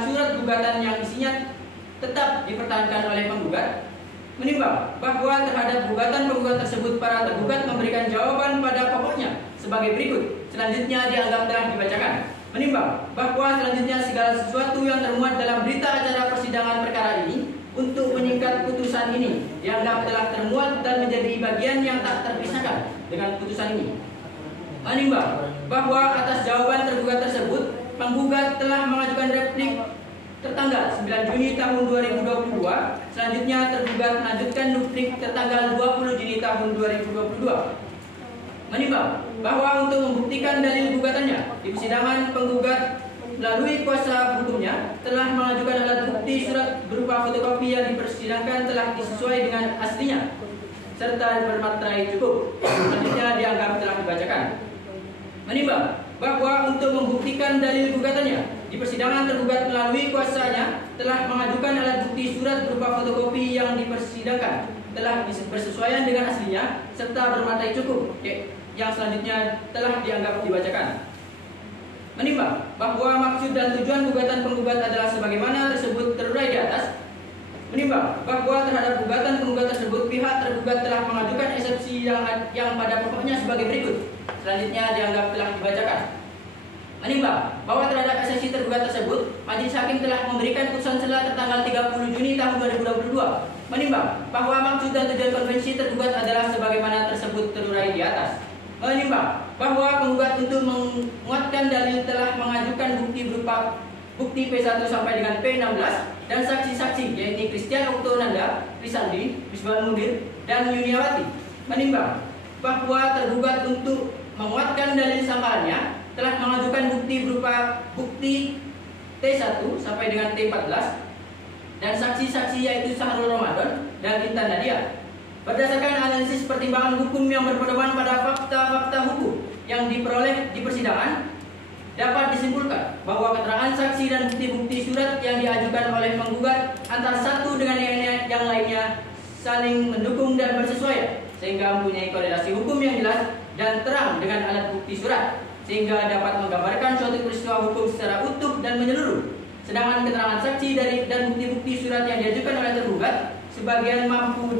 gugatan yang isinya tetap dipertahankan oleh penggugat, menimbang bahwa terhadap gugatan penggugat tersebut para tergugat memberikan jawaban pada pokoknya sebagai berikut. Selanjutnya dianggap telah dibacakan. Menimbang bahwa selanjutnya segala sesuatu yang termuat dalam berita acara persidangan perkara ini untuk meningkat putusan ini dianggap telah termuat dan menjadi bagian yang tak terpisahkan dengan putusan ini. Menimbang bahwa atas jawaban tergugat tersebut, penggugat telah mengajukan replik tertanggal 9 Juni tahun 2022. Selanjutnya tergugat melanjutkan replik tertanggal 20 Juni tahun 2022. Menimbang bahwa untuk membuktikan dalil gugatannya di persidangan, penggugat melalui kuasa hukumnya telah mengajukan alat bukti surat berupa fotokopi yang dipersidangkan telah disesuai dengan aslinya serta bermaterai cukup. Selanjutnya dianggap telah dibacakan. Menimbang bahwa untuk membuktikan dalil gugatannya di persidangan, tergugat melalui kuasanya telah mengajukan alat bukti surat berupa fotokopi yang dipersidangkan telah bersesuaian dengan aslinya serta bermaterai cukup, yang selanjutnya telah dianggap dibacakan. Menimbang bahwa maksud dan tujuan gugatan penggugat adalah sebagaimana tersebut terurai di atas. Menimbang bahwa terhadap gugatan penggugat tersebut pihak tergugat telah mengajukan eksepsi yang pada pokoknya sebagai berikut. Selanjutnya dianggap telah dibacakan. Menimbang bahwa terhadap eksepsi tergugat tersebut, majelis hakim telah memberikan putusan sela tertanggal 30 Juni tahun 2022. Menimbang bahwa maksud dan tujuan konvensi tergugat adalah sebagaimana tersebut terurai di atas. Menimbang bahwa penggugat untuk menguatkan dalil telah mengajukan bukti berupa bukti P1 sampai dengan P16 dan saksi-saksi yaitu Christian Oktonanda, Risandi, Rizwan Munir, dan Yuniawati. Menimbang bahwa tergugat untuk menguatkan dalil sangkalannya telah mengajukan bukti berupa bukti T1 sampai dengan T14 dan saksi-saksi yaitu Sahrul Ramadan dan Intan Nadia. Berdasarkan analisis pertimbangan hukum yang berpedoman pada fakta-fakta hukum yang diperoleh di persidangan, dapat disimpulkan bahwa keterangan saksi dan bukti-bukti surat yang diajukan oleh penggugat antara satu dengan yang lainnya saling mendukung dan bersesuaian, sehingga mempunyai korelasi hukum yang jelas dan terang dengan alat bukti surat, sehingga dapat menggambarkan suatu peristiwa hukum secara utuh dan menyeluruh. Sedangkan keterangan saksi dan bukti-bukti surat yang diajukan oleh tergugat sebagian mampu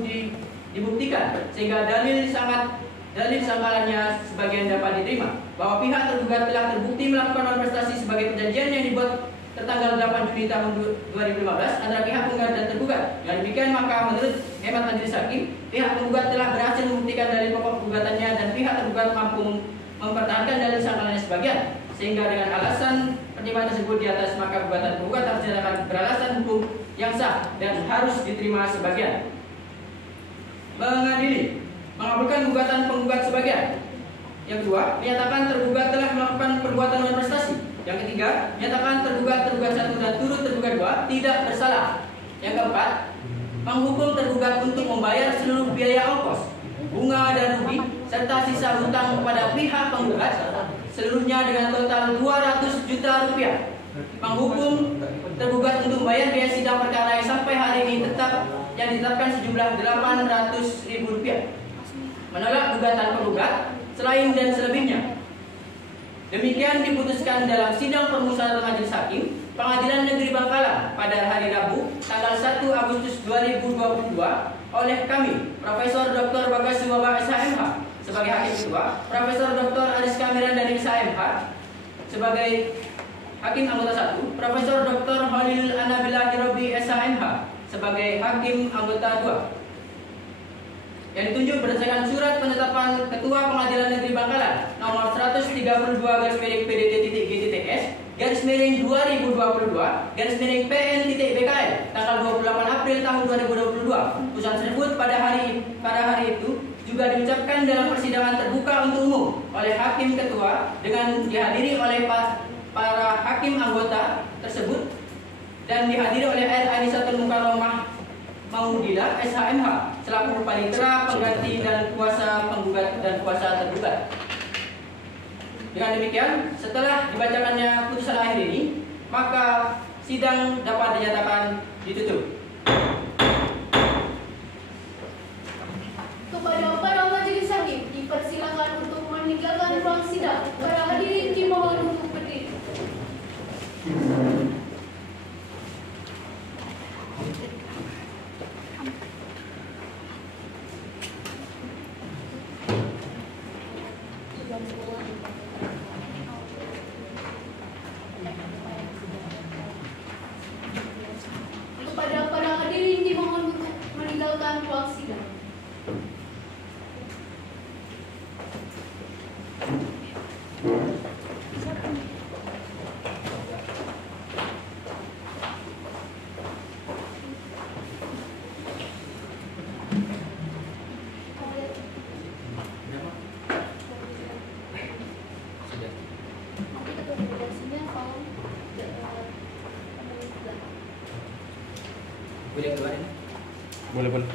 dibuktikan, sehingga dalil sangkalannya sebagian dapat diterima. Bahwa pihak tergugat telah terbukti melakukan manifestasi sebagai perjanjian yang dibuat tertanggal 8 Juni tahun 2015 antara pihak penggugat dan tergugat. Dengan demikian maka menurut hemat majelis hakim, pihak penggugat telah berhasil membuktikan dalil pokok gugatannya dan pihak tergugat mampu mempertahankan dalil sangkalannya sebagian, sehingga dengan alasan pertimbangan tersebut di atas maka gugatan penggugat harus dinyatakan beralasan hukum yang sah dan harus diterima sebagian. Mengadili, mengabulkan gugatan penggugat sebagian. Yang kedua, menyatakan tergugat telah melakukan perbuatan non-prestasi. Yang ketiga, menyatakan tergugat 1 dan turut tergugat 2 tidak bersalah. Yang keempat, menghukum tergugat untuk membayar seluruh biaya ongkos, bunga dan rugi serta sisa hutang kepada pihak penggugat seluruhnya dengan total 200 juta rupiah. Menghukum tergugat untuk membayar biaya sidang perkara yang sampai hari ini yang ditetapkan sejumlah 800.000 rupiah. Menolak gugatan penggugat selain dan selebihnya. Demikian diputuskan dalam sidang permusyawaratan majelis hakim Pengadilan Negeri Bangkalan pada hari Rabu tanggal 1 Agustus 2022 oleh kami, Profesor Dr. Bagas Siwaba SHMH sebagai hakim ketua, Profesor Dr. Aris Kamiran dari SHMH sebagai hakim anggota 1, Profesor Dr. Holil Anabila Hirobi SHMH sebagai hakim anggota 2. Yang ditunjuk berdasarkan surat penetapan Ketua Pengadilan Negeri Bangkalan nomor 132/PDT-GTTS/2022/PN-BKL tanggal 28 April tahun 2022. Putusan tersebut pada hari itu juga diucapkan dalam persidangan terbuka untuk umum oleh hakim ketua dengan dihadiri oleh para hakim anggota tersebut dan dihadiri oleh Anisatul Mukarramah Maudila SHMH selaku panitera pengganti dan kuasa penggugat dan kuasa tergugat. Dengan demikian, setelah dibacakannya putusan akhir ini, maka sidang dapat dinyatakan ditutup. Kepada para majelis hakim dipersilakan untuk meninggalkan ruang sidang. Para hadirin dimohon untuk berdiri. Kepada para hadirin dimohon untuk meninggalkan ruang sidang. Boleh keluar ini? Boleh.